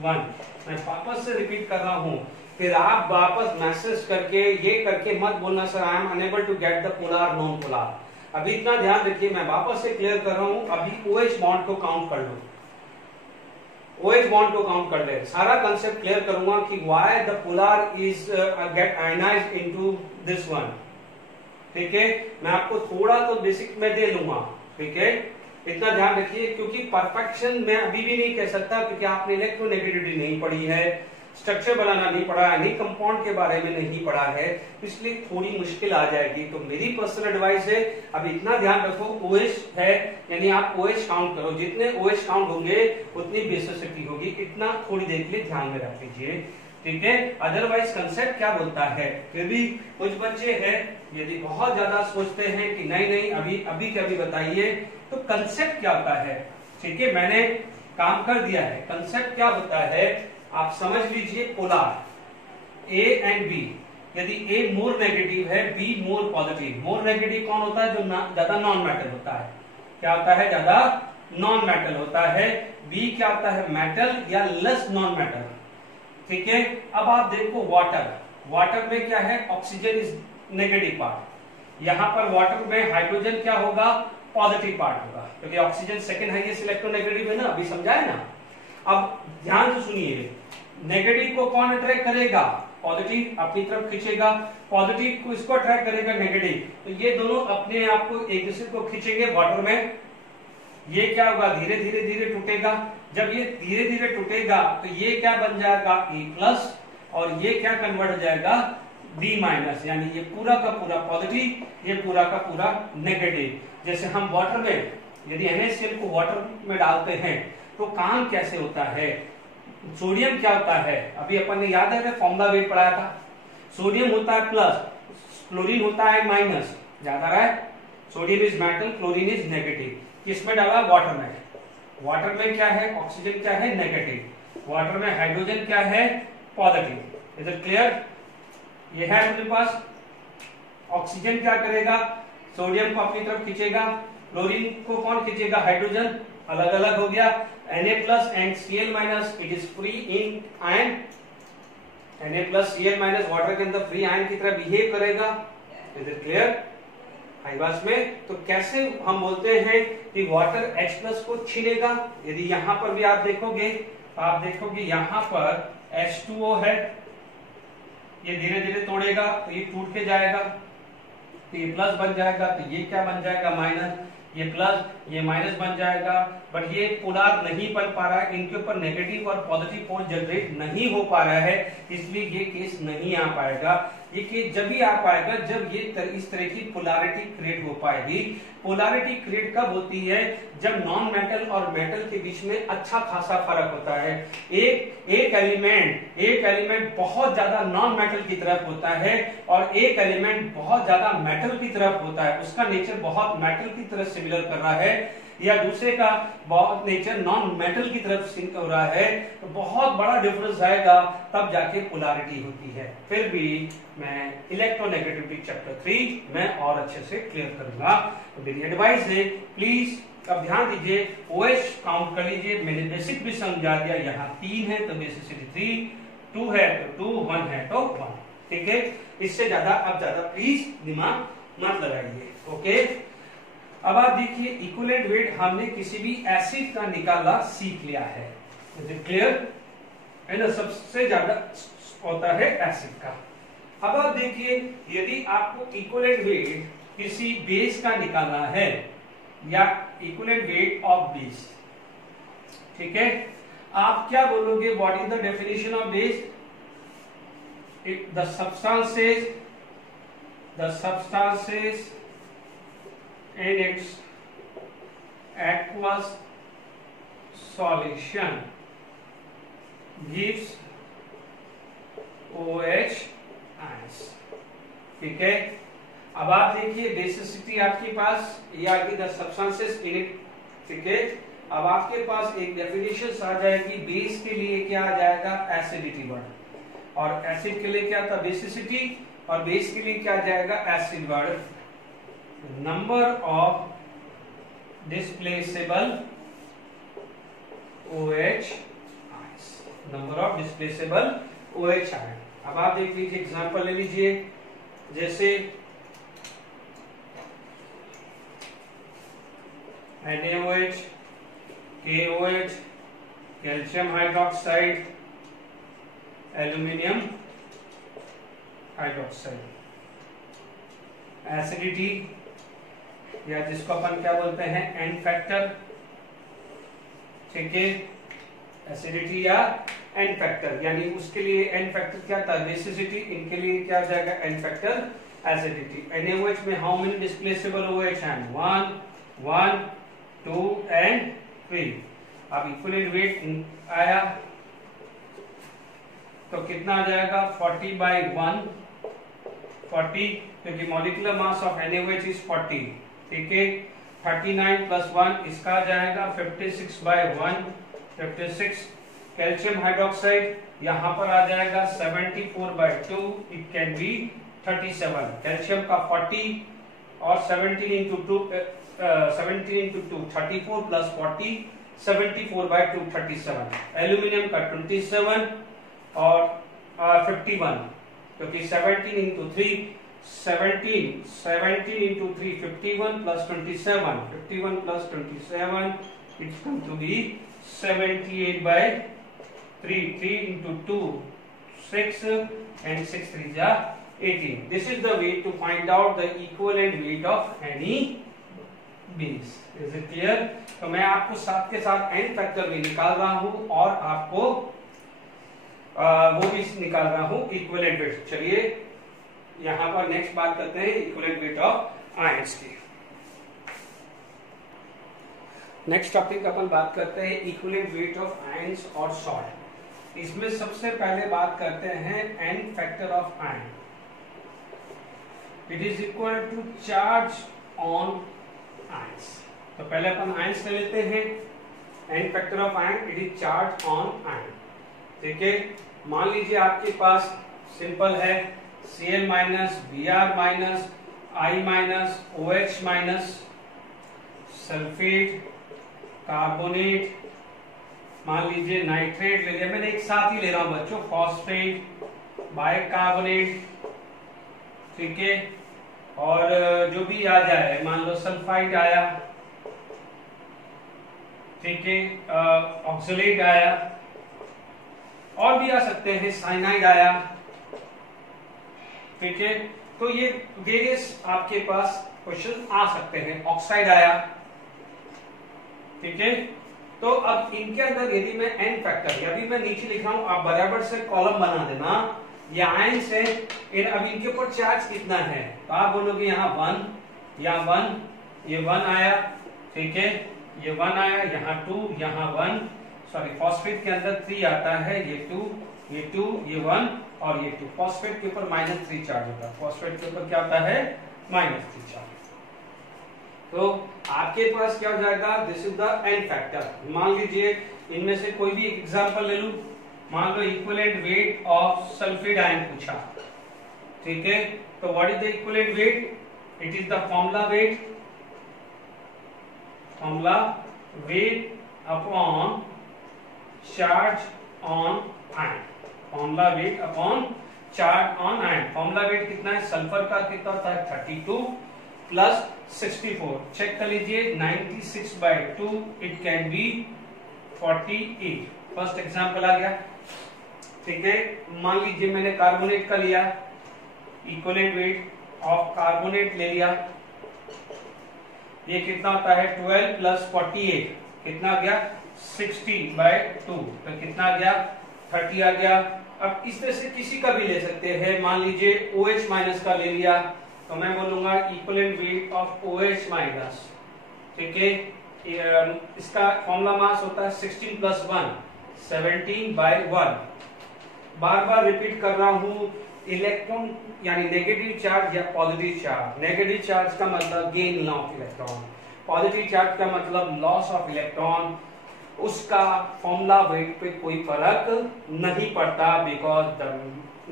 1। मैं वापस से रिपीट कर रहा हूं, फिर आप वापस मैसेज करके ये करके मत बोलना sir I am unable to get the polar non polar. अभी इतना ध्यान रखिए, मैं वापस से क्लियर कर रहा हूं। अभी OH बॉन्ड को काउंट कर लो, OH बॉन्ड को काउंट कर ले, सारा कंसेप्ट क्लियर करूंगा कि why the polar is get ionised into this one. ठीक है, मैं आपको थोड़ा तो बेसिक में दे लूंगा, ठीक है? इतना ध्यान रखिए, क्योंकि परफेक्शन मैं अभी भी नहीं कह सकता, क्योंकि आपने इलेक्ट्रोनेगेटिविटी नहीं पढ़ी है, स्ट्रक्चर बनाना नहीं पढ़ा है, नहीं कंपाउंड के बारे में नहीं पढ़ा है, इसलिए थोड़ी मुश्किल आ जाएगी। तो मेरी पर्सनल एडवाइस है, अब इतना ध्यान रखो OH है, यानी आप OH काउंट करो, जितने OH काउंट होंगे उतनी बेसिसिटी होगी, इतना थोड़ी देर के लिए ध्यान में रख लीजिए, ठीक है? अदरवाइज कंसेप्ट क्या बोलता है, फिर भी कुछ बच्चे हैं यदि बहुत ज्यादा सोचते हैं कि नहीं नहीं अभी क्या भी बताइए, तो कंसेप्ट क्या होता है, ठीक है? मैंने काम कर दिया है। कंसेप्ट क्या होता है आप समझ लीजिए, पोलर A एंड B, यदि A मोर नेगेटिव है, B more positive. More negative कौन होता है? जो ज्यादा नॉन मेटल होता है। क्या होता है? ज्यादा नॉन मेटल होता है। B क्या होता है? मेटल या लेस नॉन मेटल, ठीक है? अब आप देखो वाटर में क्या है? ऑक्सीजन इज नेगेटिव पार्ट, यहाँ पर वाटर में हाइड्रोजन क्या होगा? पॉजिटिव पार्ट होगा, क्योंकि ऑक्सीजन सेकंड हाईएस्ट इलेक्ट्रोनेगेटिव है ना, अभी समझाया ना। अब ध्यान से सुनिए, नेगेटिव को कौन अट्रैक्ट करेगा? पॉजिटिव अपनी तरफ खींचेगा, पॉजिटिव को इसको अट्रैक्ट करेगा नेगेटिव, तो ये दोनों अपने आप को एक दूसरे को खींचेंगे वाटर में। ये क्या होगा? धीरे धीरे धीरे टूटेगा। जब ये धीरे धीरे टूटेगा तो ये क्या बन जाएगा? E+, और ये क्या कन्वर्ट हो जाएगा? B-, यानी ये पूरा का पूरा पॉजिटिव, ये पूरा का पूरा नेगेटिव। जैसे हम वाटर में यदि NaCl को वाटर में डालते हैं तो काम कैसे होता है? सोडियम क्या होता है? अभी अपन ने याद है फॉर्मूला वेट पढ़ाया था, सोडियम होता है प्लस, क्लोरीन होता है माइनस, याद आ रहा है? Sodium is metal, chlorine is negative. किसमें डाला? वाटर में। वाटर में क्या है? ऑक्सीजन क्या है? नेगेटिव। वाटर में हाइड्रोजन क्या है? पॉजिटिव। Is it clear? ये है अपने पास। ऑक्सीजन क्या करेगा? सोडियम को अपनी तरफ खींचेगा, क्लोरीन को कौन खींचेगा? हाइड्रोजन। अलग अलग हो गया। Na+ and Cl- it is free in ion Na+Cl- water के अंदर फ्री आयन की तरह बिहेव करेगा। Is it clear? हाइवास में तो कैसे हम बोलते हैं कि वाटर H+ को छीनेगा? यदि यहां पर भी आप देखोगे यहां पर H2O है, ये धीरे धीरे तोड़ेगा तो ये टूट के जाएगा, तो ये प्लस बन जाएगा, तो ये क्या बन जाएगा माइनस, ये प्लस ये माइनस बन जाएगा। बट ये पोलर नहीं बन पा रहा है, इनके ऊपर नेगेटिव और पॉजिटिव पोल जनरेट नहीं हो पा रहा है, इसलिए ये केस नहीं आ पाएगा। ये केस जब भी आ पाएगा जब ये इस तरह की पोलैरिटी क्रिएट हो पाएगी। पोलैरिटी क्रिएट कब होती है? जब नॉन मेटल और मेटल के बीच में अच्छा खासा फर्क होता है। एक एलिमेंट बहुत ज्यादा नॉन मेटल की तरफ होता है और एक एलिमेंट बहुत ज्यादा मेटल की तरफ होता है, उसका नेचर बहुत मेटल की तरफ सिमिलर कर रहा है, या दूसरे का बहुत नेचर नॉन मेटल की तरफ सिंक हो रहा है, तो बहुत बड़ा डिफरेंस आएगा, तब जाके पोलैरिटी होती है। फिर भी मैं इलेक्ट्रोनेगेटिविटी चैप्टर 3 में और अच्छे से क्लियर करूंगा। तो मेरी एडवाइस है, प्लीज अब ध्यान दीजिए, OH काउंट कर लीजिए, मैंने बेसिक भी समझा दिया। यहाँ 3 है तो बेसिसिटी 3, 2 है तो 2, 1 है तो 1। ठीक है, इससे ज्यादा प्लीज दिमाग मत लगाइए। ओके, अब आप देखिए इक्विवेलेंट वेट हमने किसी भी एसिड का निकाला सीख लिया है। Is it clear? है ना, सबसे ज्यादा होता है एसिड का। अब आप देखिए, यदि आपको इक्विवेलेंट वेट किसी बेस का निकालना है या इक्विवेलेंट वेट ऑफ बेस, ठीक है, आप क्या बोलोगे? What is the definition of base? The substances in its aqueous solution gives OH ions। ठीक है, अब आप देखिए बेसिसिटी आपके पास ये आ गई, द सब्सटेंसेस इन इट। ठीक है, अब आपके पास एक डेफिनेशन आ जाएगी, बेस के लिए क्या आ जाएगा? एसिडिटी वर्ड, और एसिड के लिए क्या था? बेसिसिटी, और बेस के लिए क्या आ जाएगा? Acid word. Number of displaceable OH ions, number of displaceable OH ion. अब आप देख लीजिए, एग्जांपल ले लीजिए, जैसे NaOH, KOH, calcium hydroxide, aluminium hydroxide. Acidity, या जिसको अपन क्या बोलते हैं? N factor. ठीक है, एसिडिटी या एन फैक्टर, यानी उसके लिए एन फैक्टर क्या था? बेसिसिटी, इनके लिए क्या हो जाएगा? N factor acidity. NaOH में हाउ मेनी डिस्प्लेसेबल OH हैं? 1, 1, 2 एंड 3। अब इक्विवेलेंट वेट आया तो कितना आ जाएगा? 40/1, 40, क्योंकि molecular mass of NaOH is 40। ठीक है, 39 + 1 इसका आ जाएगा 56/1, 56। कैल्शियम हाइड्रोक्साइड यहां पर आ जाएगा 74/2, इट कैन बी 37। कैल्शियम का 40 और 17 into 2 34 + 40, 74/2 37। एल्यूमिनियम का 27 और 51, क्योंकि 17 into 3 17 into 3 51 + 27, 51 + 27 it's come to be 78/3, 3 into 2 6 and 6 3 18. This is the way to find out the equivalent weight of any base. Is it clear? तो मैं आपको साथ के साथ n फैक्टर भी निकाल रहा हूं और आपको वो भी निकाल रहा हूं इक्विवेलेंट वेट। चलिए यहां पर नेक्स्ट बात करते हैं इक्विवेलेंट वेट ऑफ आयंस की। नेक्स्ट टॉपिक अपन बात करते हैं इक्विवेलेंट वेट ऑफ आयंस और सॉल्ट। इसमें सबसे पहले बात करते हैं n factor of ion. It is equal to charge on ions. तो पहले अपन आयंस ले लेते हैं। n factor of ion, it is charge on ion. ठीक है, मान लीजिए आपके पास सिंपल है Cl-, Br-, I-, OH-, sulphate, carbonate, मान लीजिए नाइट्रेट ले लिया, मैंने एक साथ ही ले रहा हूं बच्चों, फॉस्फेट, बाइकार्बोनेट, ठीक है, और जो भी आ जाए, मान लो सल्फाइड आया, ठीक है, ऑक्सलेट आया, और भी आ सकते हैं, साइनाइड आया, ठीक है। तो ये वेरियस आपके पास क्वेश्चन आ सकते हैं। ऑक्साइड आया, ठीक है। तो अब इनके अंदर यदि मैं एन फैक्टर, यदि मैं नीचे लिख रहा हूं, आप बराबर से कॉलम बना देना, ये आयंस है, अब इनके ऊपर चार्ज कितना है, तो आप बोलोगे यहाँ 1, यहाँ 1, ये 1 आया, ठीक है, ये 1 आया, यहाँ 2, यहाँ 1, सॉरी फॉस्फेट के अंदर 3 आता है, ये 2, ये 2, ये 1 और ये 2। फॉस्फेट के ऊपर -3 चार्ज होता है, फॉस्फेट के ऊपर क्या होता है, -3 चार्ज। तो आपके पास क्या हो जाएगा, this is the N factor. मान लीजिए इनमें से कोई भी एग्जांपल ले लूं, मान लो equivalent weight of sulphate ion पूछा, ठीक है। तो what is the equivalent weight, it is the formula weight upon charge on ion, formula weight upon charge on ion. Formula weight कितना है, सल्फर का कितना होता है 32 प्लस 64, चेक कर लीजिए, 96/2 it can be 48। First example आ गया, ठीक है। मान लीजिए मैंने कार्बोनेट का लिया, इक्विवेलेंट वेट ऑफ कार्बोनेट ले लिया, ये कितना होता है 12 प्लस 48, कितना आ गया 60/2, तो कितना आ गया 30 आ गया। अब इस तरह से किसी का भी ले सकते हैं, मान लीजिए OH माइनस का ले लिया, तो मैं बोलूंगा equivalent weight of OH minus, ठीक है। इसका फॉर्मूला मास होता है 16 प्लस 1 17/1। बार बार रिपीट कर रहा हूं, इलेक्ट्रॉन यानी नेगेटिव चार्ज या पॉजिटिव चार्ज, नेगेटिव चार्ज का मतलब gain of electron, positive charge का मतलब लॉस ऑफ इलेक्ट्रॉन, उसका फॉर्मूला वेट पे कोई फर्क नहीं पड़ता, because the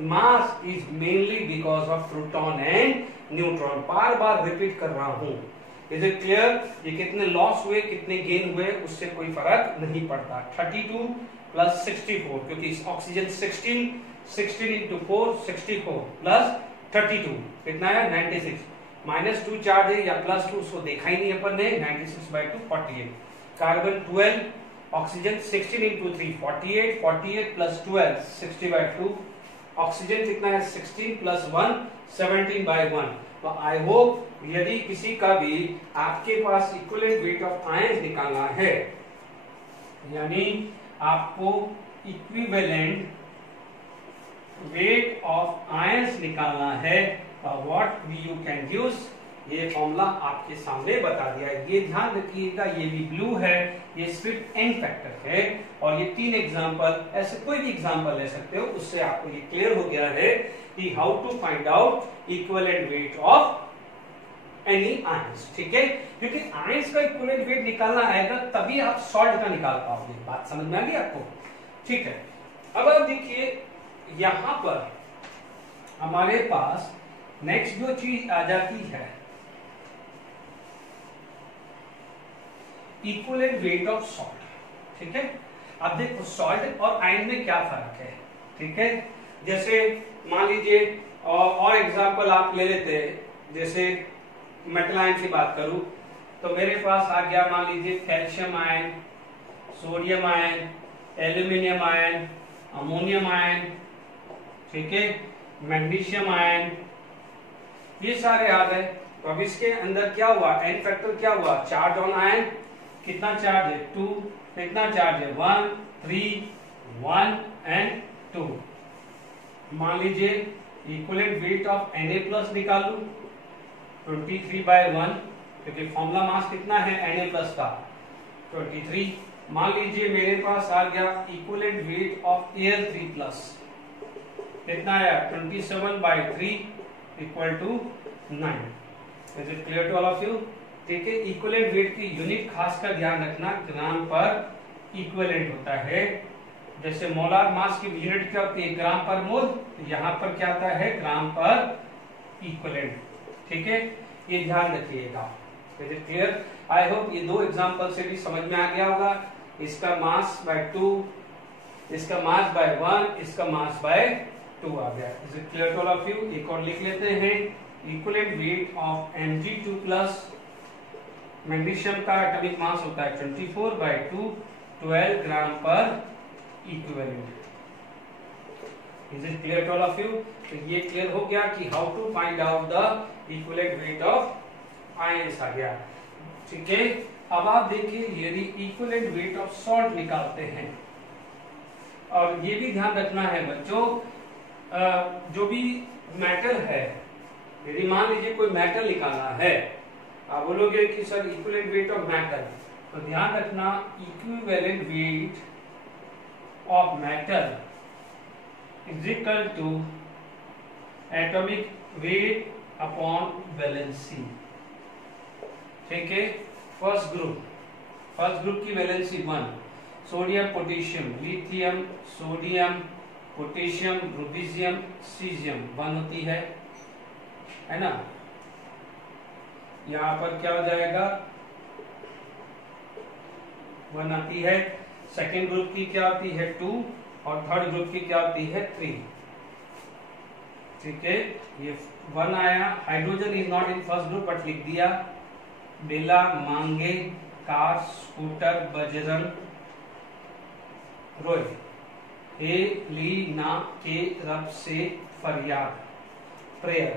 mass is mainly because of proton and neutron. Bar bar repeat कर रहा हूं, इज इट क्लियर? ये कितने लॉस हुए कितने गेन हुए उससे कोई फर्क नहीं पड़ता। 32 प्लस 64, क्योंकि इस ऑक्सीजन 16 इंटू 4 64 प्लस 32 कितना है 96, -2 चार्ज है या +2 उसको देखा ही नहीं अपन ने, 96/2 48। Carbon 12, oxygen 16 into 3 48, 48 plus 12 60/2, oxygen कितना है 16 प्लस 1 17/1। तो आई होप यदि किसी का भी आपके पास इक्विवेलेंट वेट ऑफ आयंस निकालना है, यानी आपको इक्विवेलेंट वेट ऑफ आयंस निकालना है, व्हाट यू कैन यूज, ये फॉर्मूला आपके सामने बता दिया है। ये ध्यान रखिएगा, ये भी ब्लू है, ये सिर्फ एन फैक्टर है, और ये 3 एग्जांपल, ऐसे कोई भी एग्जांपल ले सकते हो, उससे आपको ये क्लियर हो गया है कि how to find out equivalent weight of any ions, ठीक है। क्योंकि आयंस का इक्विवेलेंट वेट निकालना आएगा तभी आप सॉल्ट का निकाल पाओगे। बात समझ में आ गई आपको, ठीक है। अब आप देखिए यहां पर हमारे पास नेक्स्ट जो चीज आ जाती है, इक्विवेलेंट वेट ऑफ सॉल्ट, ठीक है। अब देखो सॉल्ट और आयन में क्या फर्क है, ठीक है। जैसे मान लीजिए और एग्जांपल आप ले लेते हैं, जैसे मेटल आयन की बात करूं तो मेरे पास आ गया मान लीजिए calcium ion, sodium ion, aluminium ion, ammonium ion, ठीक है, मैग्नीशियम आयन, ये सारे आ गए। तो अब इसके अंदर क्या हुआ, एन फैक्टर क्या हुआ, चार्ज ऑन आयन कितना चार्ज है 2, कितना चार्ज है 1 3 1 एंड 2। मान लीजिए इक्विवेलेंट वेट ऑफ Na+ निकालूं 23/1, क्योंकि फॉर्मूला मास कितना है Na+ का 23। मान लीजिए मेरे पास आ गया इक्विवेलेंट वेट ऑफ Al3+, कितना आया 27/3 = 9। Is it clear to all of you? ठीक है। इक्विवेलेंट वेट की यूनिट खासकर ध्यान रखना, ग्राम पर इक्विवेलेंट होता है। जैसे मोलार मास की यूनिट क्या होती है, ग्राम पर मोल, यहाँ पर क्या आता है ग्राम पर इक्विवेलेंट, ठीक है। ये ध्यान रखिएगा। Is it clear? I hope ये 2 एग्जांपल से भी समझ में आ गया होगा। इसका मास बाय 2, इसका मास बाय 1, इसका मास बाय 2 आ गया। Is it clear to all of you? एक और लिख लेते हैं, equivalent weight of Mg2 plus magnesium का एटॉमिक मास होता है 24/2, 12 gram per equivalent. Is it clear to all of you? तो ये क्लियर हो गया कि how to find out the equivalent weight of ions आ गया। ठीक है, अब आप देखिए यदि इक्विवेलेंट वेट ऑफ सॉल्ट निकालते हैं, और ये भी ध्यान रखना है बच्चों, जो भी मेटल है, यदि मान लीजिए कोई मेटल निकालना है, आप बोलोगे कि sir equivalent weight of metal, तो ध्यान रखना equivalent weight of metal is equal to atomic weight upon valency. ठीक है, फर्स्ट ग्रुप की valency 1, sodium potassium lithium sodium potassium rubidium caesium 1 होती है ना। यहां पर क्या हो जाएगा 1 आती है। सेकेंड ग्रुप की क्या होती है 2, और थर्ड ग्रुप की क्या होती है 3। ठीक है, ये 1 आया। Hydrogen is not in first group but लिख दिया। बेला मांगे कार स्कूटर बजरंग रोय, हे ली ना के रब से फरियाद प्रेयर।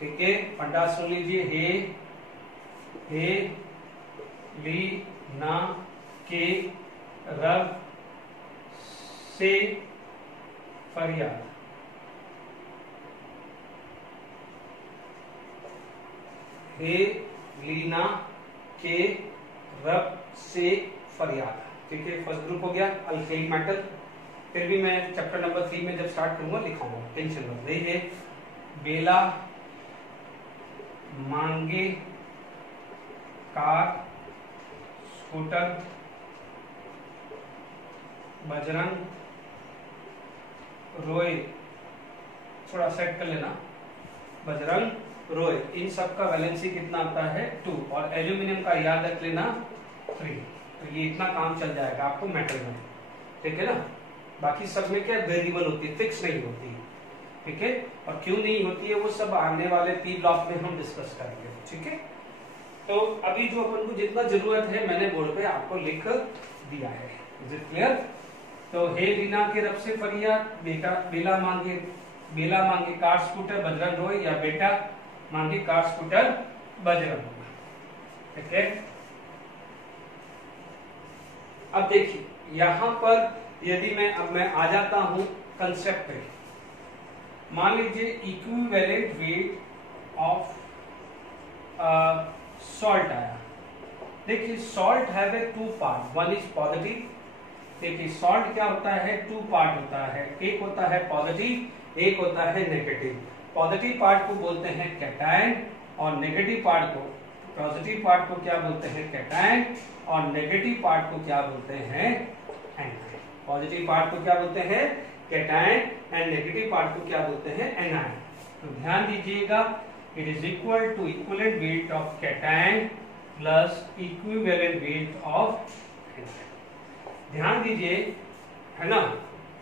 ठीक है, पंडा सुन लीजिए, हे ली ना के रब से फरियाद। हे लीना के रब से फरियाद। ठीक है, फर्स्ट ग्रुप हो गया अल्केन मेटल। फिर भी मैं चैप्टर नंबर 3 में जब स्टार्ट करूंगा लिखाऊंगा, टेंशन मत लीजिए। बेला मांगे कार स्कूटर बजरंग रोय, थोड़ा सेट कर लेना, बजरंग रोय, इन सब का वैलेंसी कितना आता है 2, और एल्यूमिनियम का याद रख लेना 3। तो ये इतना काम चल जाएगा आपको मेटल में। ठीक है ना, बाकी सब में क्या वेरिएबल होती है, फिक्स नहीं होती। ठीक है, और क्यों नहीं होती है वो सब आने वाले 3 ब्लॉक में हम डिस्कस करेंगे। ठीक है, तो अभी जो अपन को जितना जरूरत है मैंने बोर्ड पे आपको लिख दिया है। Is it clear? तो हे लीना के रब से फरियाद, बेटा बेला मांगे कार स्कूटर बजरंग रोय, या बेटा मांगे कार स्कूटर बजरंग। ठीक है, अब देखिए यहां पर यदि मैं आ जाता हूं कंसेप्ट पे, मान लीजिए इक्विवेलेंट वेट ऑफ सॉल्ट आया। देखिए salt have a 2 part, 1 is positive. देखिए सॉल्ट क्या होता है, 2 पार्ट होता है, एक होता है पॉजिटिव, एक होता है नेगेटिव। पॉजिटिव पार्ट को बोलते हैं कैटायन, और नेगेटिव पार्ट को, पॉजिटिव पार्ट को क्या बोलते हैं कैटायन, और नेगेटिव पार्ट को क्या बोलते हैं एनायन। पॉजिटिव पार्ट को क्या बोलते हैं कैटायन, एंड नेगेटिव पार्ट को क्या बोलते हैं एनायन। तो ध्यान दीजिएगा, it is equal to equivalent weight of cation plus equivalent weight of anion. ध्यान दीजिए, है ना,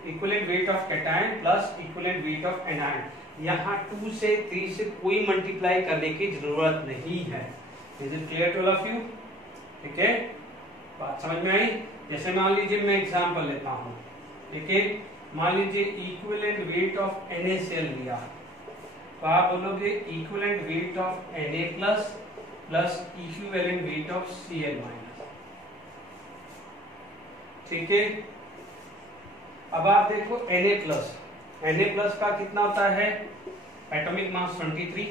equivalent weight of cation plus equivalent weight of anion. यहाँ 2 से 3 से कोई मल्टीप्लाई करने की जरूरत नहीं है। Is it clear to all of you? ठीक है, बात समझ में आई? जैसे मान लीजिए मैं एग्जांपल लेता हूं। ठीक है, मान लीजिए इक्विवेलेंट वेट ऑफ NaCl लिया, तो आप बोलोगे equivalent weight of Na plus plus equivalent weight of Cl minus. ठीक है, अब आप देखो Na प्लस का कितना होता है, एटॉमिक मास 23,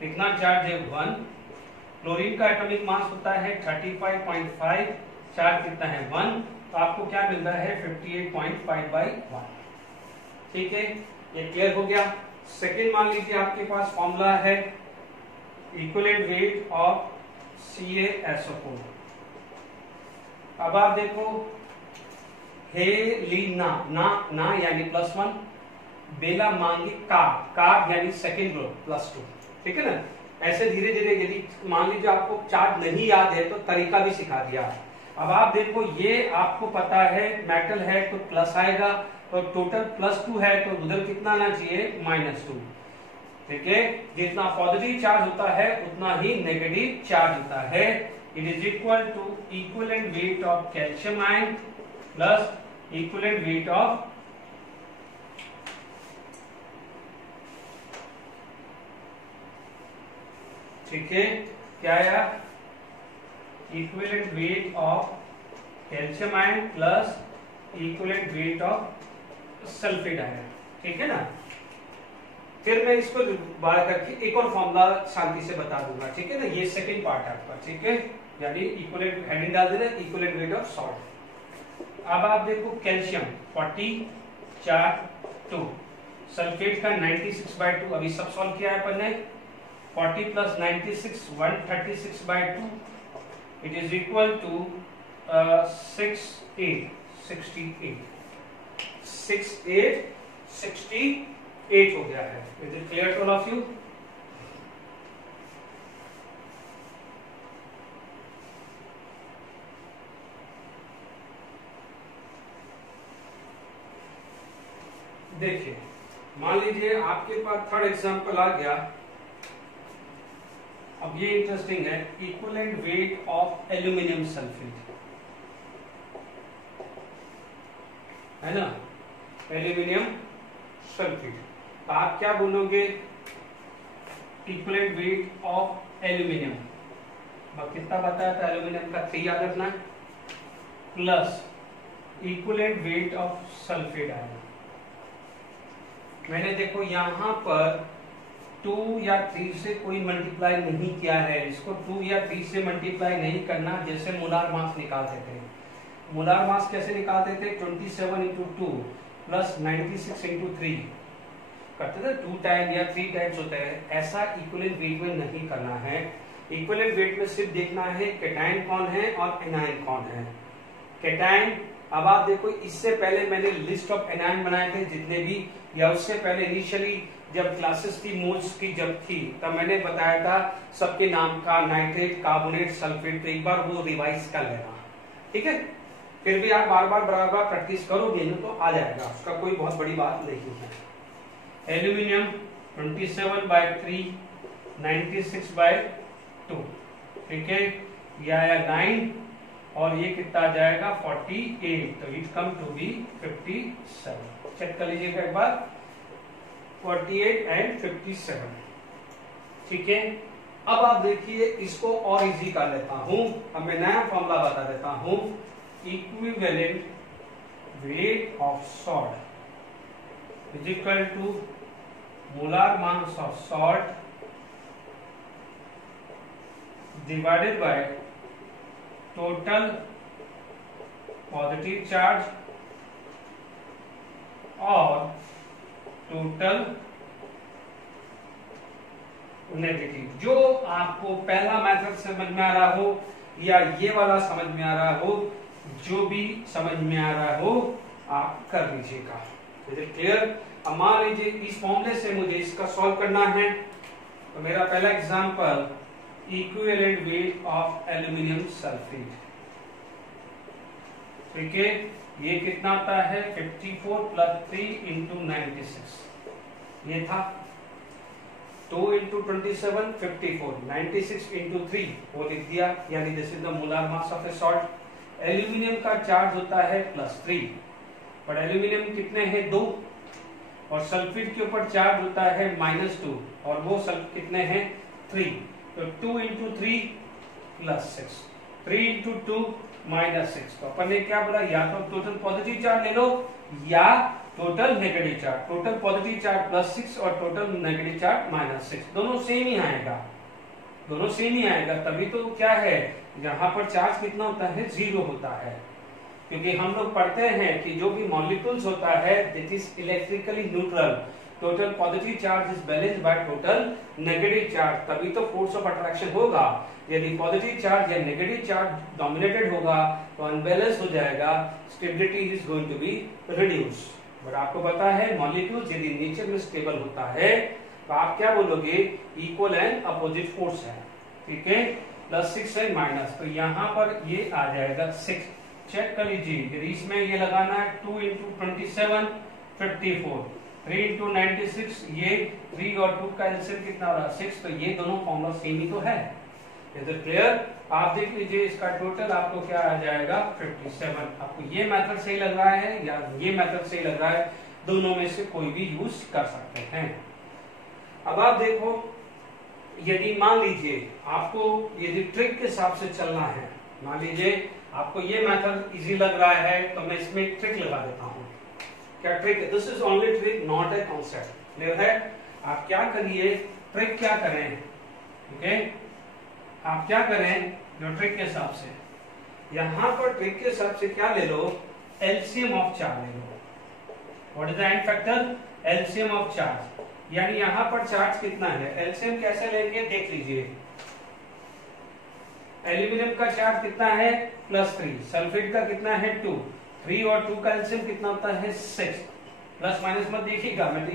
कितना चार्ज है 1। क्लोरीन का एटॉमिक मास होता है 35.5, चार्ज कितना है 1, तो आपको क्या मिल रहा है 58.5/1। ठीक है, ये क्लियर हो गया। सेकेंड मान लीजिए आपके पास फॉर्मूला है इक्विवेलेंट वेट ऑफ CaSO4। अब आप देखो हे ली ना यानी +1, बेला मांगे कार यानी सेकेंड ग्रुप +2। ठीक है ना, ऐसे धीरे धीरे, यदि मान लीजिए आपको चार्ट नहीं याद है तो तरीका भी सिखा दिया। अब आप देखो ये आपको पता है मेटल है तो प्लस आएगा, तो टोटल +2 है तो उधर कितना आना चाहिए -2। ठीक है, जितना पॉजिटिव चार्ज होता है उतना ही नेगेटिव चार्ज होता है। It is equal to equivalent weight of calcium ion plus equivalent weight of ठीक है क्या आया, equivalent weight of calcium ion plus equivalent weight of sulphate ion. ठीक है ना, फिर मैं इसको बार करके एक और फॉर्मूला शांति से बता दूंगा। ठीक है ना, ये सेकंड पार्ट है आपका। ठीक है, यानी इक्विवेलेंट हेडिंग डाल देना, इक्विवेलेंट वेट ऑफ सॉल्ट। अब आप देखो कैल्शियम 40 4 2, सल्फेट का 96/2, अभी सब सॉल्व किया है अपन ने। 40 + 96 136/2, इट इज इक्वल टू 68 हो गया है। Is it clear to all of you? देखिए, मान लीजिए आपके पास थर्ड एग्जांपल आ गया। अब ये इंटरेस्टिंग है, equivalent weight of aluminium sulphate, है ना, एल्यूमिनियम सल्फेट। तो आप क्या बोलोगे, इक्विवेलेंट वेट ऑफ एल्यूमिनियम कितना बताया था, एल्यूमिनियम का 3 याद रखना, plus equivalent weight of sulphate ion. मैंने देखो यहां पर 2 या 3 से कोई मल्टीप्लाई नहीं किया है, इसको 2 या 3 से मल्टीप्लाई नहीं करना। जैसे मोलार मास निकालते थे, मोलार मास कैसे निकालते थे, 27 × 2 प्लस 96 × 3 करते थे, 2 टाइम या 3 टाइम्स होता है। ऐसा इक्विवेलेंट वेट में नहीं करना है। इक्विवेलेंट वेट में सिर्फ देखना है कैटायन कौन है और एनायन कौन है। कैटायन, अब आप देखो इससे पहले मैंने लिस्ट ऑफ एनायन बनाए थे जितने भी, या उससे पहले इनिशियली जब क्लासेस की मोल्स की जब थी तब मैंने बताया था सबके नाम का, नाइट्रेट, कार्बोनेट, सल्फेट। तो एक बार वो रिवाइज कर लेना, ठीक है। फिर भी आप बार बार बराबर प्रैक्टिस करोगे ना तो आ जाएगा, उसका कोई बहुत बड़ी बात नहीं है। एल्यूमिनियम 27/3 96/2, ठीक है, ये आया 9 और ये कितना आ जाएगा 48, तो it come to be 57। Check कर लीजिएगा एक बार, 48 एंड 57, ठीक है। अब आप देखिए इसको और इजी कर लेता हूं। अब मैं नया फॉर्मूला बता देता हूं, equivalent weight of salt is equal to molar mass of salt divided by total positive charge और टोटल नेगेटिव। जो आपको पहला मेथड समझ में आ रहा हो या ये वाला समझ में आ रहा हो, जो भी समझ में आ रहा हो आप कर लीजिएगा। Is it clear? अब मान लीजिए इस फॉर्मूले से मुझे इसका सॉल्व करना है, तो मेरा पहला example equivalent weight of aluminium sulphate, ठीक है, ये कितना आता है 54 + 3 × 96, ये था 2 × 27 54, 96 × 3 वो लिख दिया, यानी this is the molar mass of A salt. Aluminium का चार्ज होता है +3, पर एल्यूमिनियम कितने हैं 2, और सल्फेट के ऊपर चार्ज होता है -2 और वो कितने हैं 3, तो 2 × 3 + 6, 3 × 2 -6। तो अपन ने क्या बोला, या तो टोटल पॉजिटिव चार्ज ले लो या total negative charge. Total positive charge +6 और टोटल नेगेटिव चार्ज -6, दोनों सेम ही आएगा, दोनों सेम ही आएगा। तभी तो क्या है, यहाँ पर चार्ज कितना होता है 0 होता है, क्योंकि हम लोग पढ़ते हैं कि जो भी मॉलिक्यूल्स होता है that is electrically neutral, total positive charge is balanced by total negative charge, तभी तो फोर्स ऑफ अट्रैक्शन होगा। यदि पॉजिटिव चार्ज या नेगेटिव चार्ज डोमिनेटेड होगा तो अनबैलेंस हो जाएगा, stability is going to be reduce. But आपको पता है मॉलिक्यूल्स यदि नेचर में स्टेबल होता है तो आप क्या बोलोगे, इक्वल एंड अपोजिट फोर्स है, ठीक है। प्लस 6 है माइनस, तो यहाँ पर ये आ जाएगा 6। चेक कर लीजिए, यदि इसमें ये लगाना है 2 इंटू 27 54, 3 इंटू 96, ये 3 और 2 का एलसीएम कितना हो रहा है 6, तो ये दोनों फॉर्मूला सेम ही तो है। Is it clear? आप देख लीजिए इसका टोटल आपको क्या आ जाएगा 57। आपको ये मेथड सही लग रहा है या ये मेथड सही लग रहा है, दोनों में से कोई भी यूज कर सकते हैं। अब आप देखो, यदि मान लीजिए आपको यदि ट्रिक के हिसाब से चलना है, मान लीजिए आपको ये मेथड इजी लग रहा है, तो मैं इसमें ट्रिक लगा देता हूँ। क्या ट्रिक है? This is only trick, not a concept. Clear है? आप क्या करिए, ट्रिक क्या करें, ओके आप क्या करें जो ट्रिक के हिसाब से, यहां पर ट्रिक के हिसाब से क्या ले लो, एलसीएम ऑफ चार्ज ले लो। What is the n factor? LCM of charge, यानी यहां पर चार्ज कितना है, एलसीएम कैसे लेंगे देख लीजिए। एल्यूमिनियम का चार्ज कितना है +3, सल्फेट का कितना है 2, 3 और 2 का एलसीएम कितना होता है 6, प्लस माइनस मत देखिएगा, मैं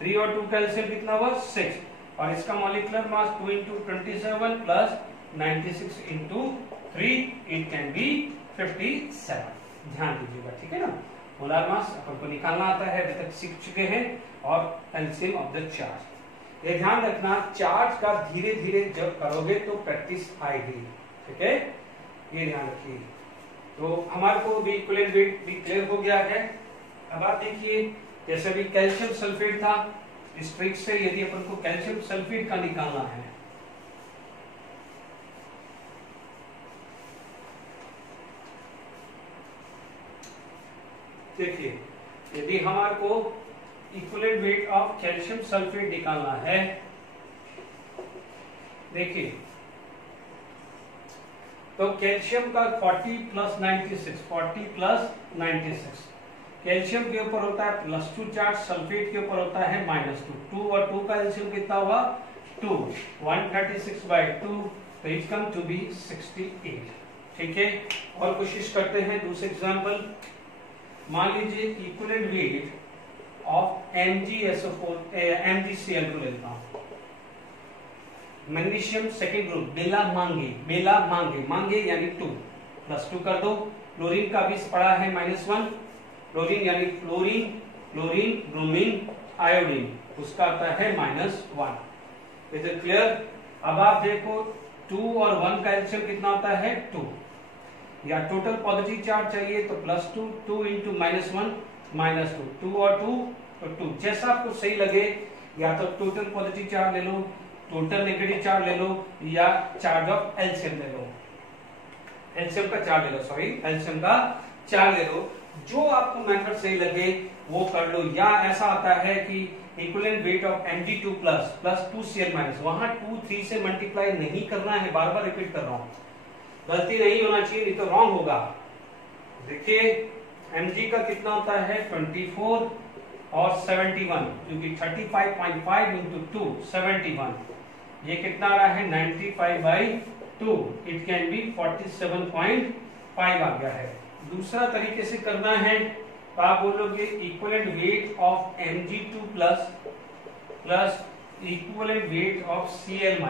3 और 2 का एलसीएम कितना हुआ 6, और इसका molecular mass 2 into 27 plus 96 into 3, it can B 57। ध्यान दीजिएगा, ठीक है ना। मोलार मास अपन को निकालना आता है, अभी तक सीख चुके हैं, और एलसीएम ऑफ द चार्ज। ये ध्यान रखना, चार्ज का धीरे धीरे जब करोगे तो प्रैक्टिस आएगी, ठीक है, ये ध्यान रखिए। तो हमारे को भी इक्विवेलेंट वेट भी क्लियर हो गया है। अब आप देखिए, जैसे भी कैल्शियम सल्फेट था, इस ट्रिक से यदि अपन को कैल्शियम सल्फेट का निकालना है, देखिए यदि हमारे को equivalent weight of calcium sulphate निकालना है, देखिए तो कैल्शियम का 40 प्लस 96, 40 प्लस 96, कैल्शियम के ऊपर होता है +2 चार्ज, सल्फेट के ऊपर होता है -2, 2 और 2 का एलसीएम कितना हुआ 2, 136/2, तो इट कम टू बी 68। ठीक है, और कोशिश करते हैं दूसरे एग्जांपल। मान लीजिए equivalent weight of MgSO4 MgCl को लेता हूं, मैग्नीशियम सेकेंड ग्रुप, बेला मांगे मांगे यानी 2 +2 कर दो। क्लोरीन का भी पड़ा है -1, क्लोरीन यानी क्लोरीन ब्रोमीन आयोडीन, उसका आता है -1। Is it clear? अब आप देखो 2 और 1 का एलसीएम कितना होता है 2, या टोटल पॉजिटिव चार्ज चाहिए तो +2, 2 इंटू -1 -2, 2 और 2 तो 2, जैसा आपको सही लगे, या तो टोटल पॉजिटिव चार्ज ले लो, टोटल नेगेटिव चार्ज ले लो, या चार्ज ऑफ एलसीएम ले लो, एलसीएम का चार्ज ले लो, सॉरी एलसीएम का चार्ज ले लो, जो आपको मेथड सही लगे वो कर लो। या ऐसा आता है कि equivalent weight of Mg2 plus 2Cl-, वहां 2 3 से मल्टीप्लाई नहीं करना है, बार बार रिपीट कर रहा हूं, गलती नहीं होना चाहिए, नहीं तो रॉन्ग होगा। देखिए Mg का कितना होता है 24 और 71, क्योंकि 35.5 इंटू 2 71, ये कितना आ रहा है 95/2, इट कैन बी 47.5 आ गया है। दूसरा तरीके से करना है तो आप बोलोगे equivalent weight of Mg2 plus equivalent weight of Cl-,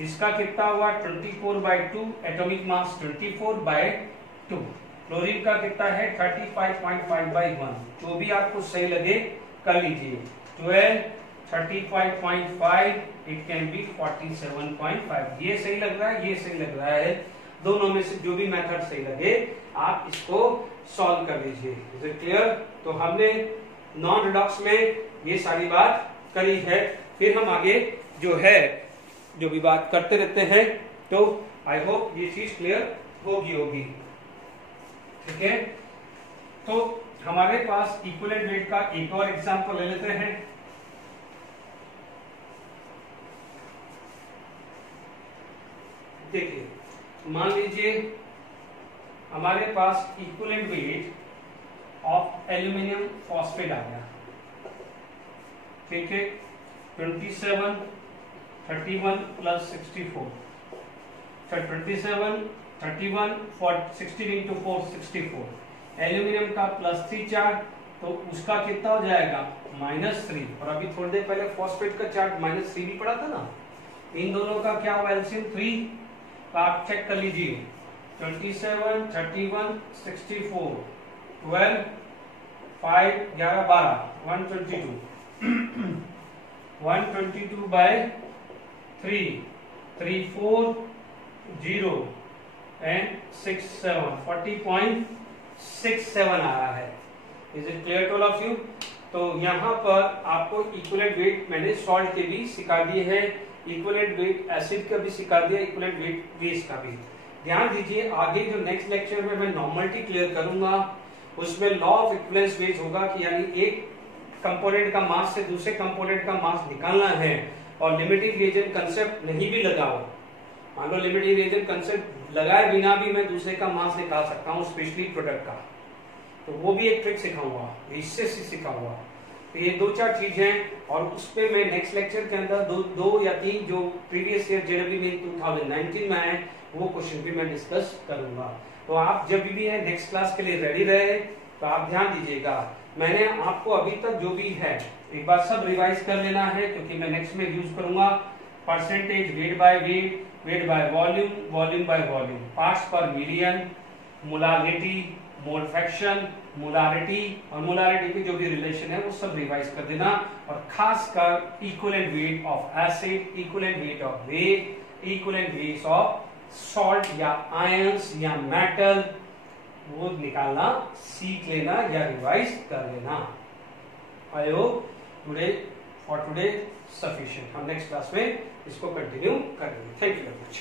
इसका कितना हुआ 24/2, एटॉमिक मास 24/2, क्लोरीन का कितना है 35.5/1, जो भी आपको सही लगे कर लीजिए, 12 35.5, इट कैन बी 47.5, ये सही लग रहा है, ये सही लग रहा है, दोनों में से जो भी मेथड सही लगे आप इसको सॉल्व कर लीजिए। Is it clear? तो हमने नॉन रिडॉक्स में ये सारी बात करी है, फिर हम आगे जो है जो भी बात करते रहते हैं, तो आई होप ये चीज क्लियर होगी। ठीक है, तो हमारे पास इक्विवेलेंट वेट का एक और एग्जांपल ले लेते हैं। देखिए मान लीजिए हमारे पास equivalent weight of aluminium phosphate आ गया, ठीक है, 27 31 प्लस 64, 27 31 16 इंटू 4 64, एल्यूमिनियम का +3 चार्ज, तो उसका कितना हो जाएगा -3, और अभी थोड़ी देर पहले फॉस्फेट का चार्ज -3 भी पड़ा था ना, इन दोनों का क्या हुआ एलसीएम 3, तो आप चेक कर लीजिए 27, 31, 64, 12, 5, 11, 12, 122 122 बाय 3, 3, 4, 0 एंड 6, 7, 40.67 आ रहा है। Is it clear to all of you? तो यहाँ पर आपको इक्विवेलेंट वेट मैंने सॉल्ट के भी सिखा दिए है, इक्विवेलेंट वेट एसिड का भी सिखा दिया, इक्विवेलेंट वेट बेस का भी। ध्यान दीजिए आगे जो नेक्स्ट लेक्चर में मैं नॉर्मलिटी क्लियर करूंगा उसमें लॉ ऑफ इक्विवेलेंस बेस होगा कि यानी एक कंपोनेंट का मास से दूसरे कंपोनेंट का मास निकालना है और लिमिटिंग रिएजेंट कंसेप्ट नहीं भी लगाओ, मान लो लिमिटिंग रिएजेंट कंसेप्ट लगाए बिना भी मैं दूसरे का मास निकाल सकता हूँ स्पेशली प्रोडक्ट का, तो वो भी एक ट्रिक सिखाऊंगा, इससे सिखाऊंगा। तो ये 2-4 चीजें और उस पे मैं नेक्स्ट लेक्चर के अंदर दो या तीन जो प्रीवियस ईयर जेडब्ल्यू में 2019 में आए वो क्वेश्चन भी मैं डिस्कस करूंगा। तो आप जब भी है नेक्स्ट क्लास के लिए रेडी रहे तो आप ध्यान दीजिएगा। मैंने आपको अभी तक जो भी है एक बार सब रिवाइज कर लेना है क्योंकि मैं नेक्स्ट में यूज करूंगा percentage, weight by weight, weight by volume, volume by volume, parts per million, molarity, mole fraction, molarity और मोलारिटी की जो भी रिलेशन है वो सब रिवाइज कर देना। और खासकर equivalent weight of acid, equivalent weight of weight, equivalent weight of salt या आयंस या मेटल वो निकालना सीख लेना या रिवाइज कर लेना। I hope today sufficient. हम नेक्स्ट क्लास में इसको कंटिन्यू करेंगे। Thank you very much.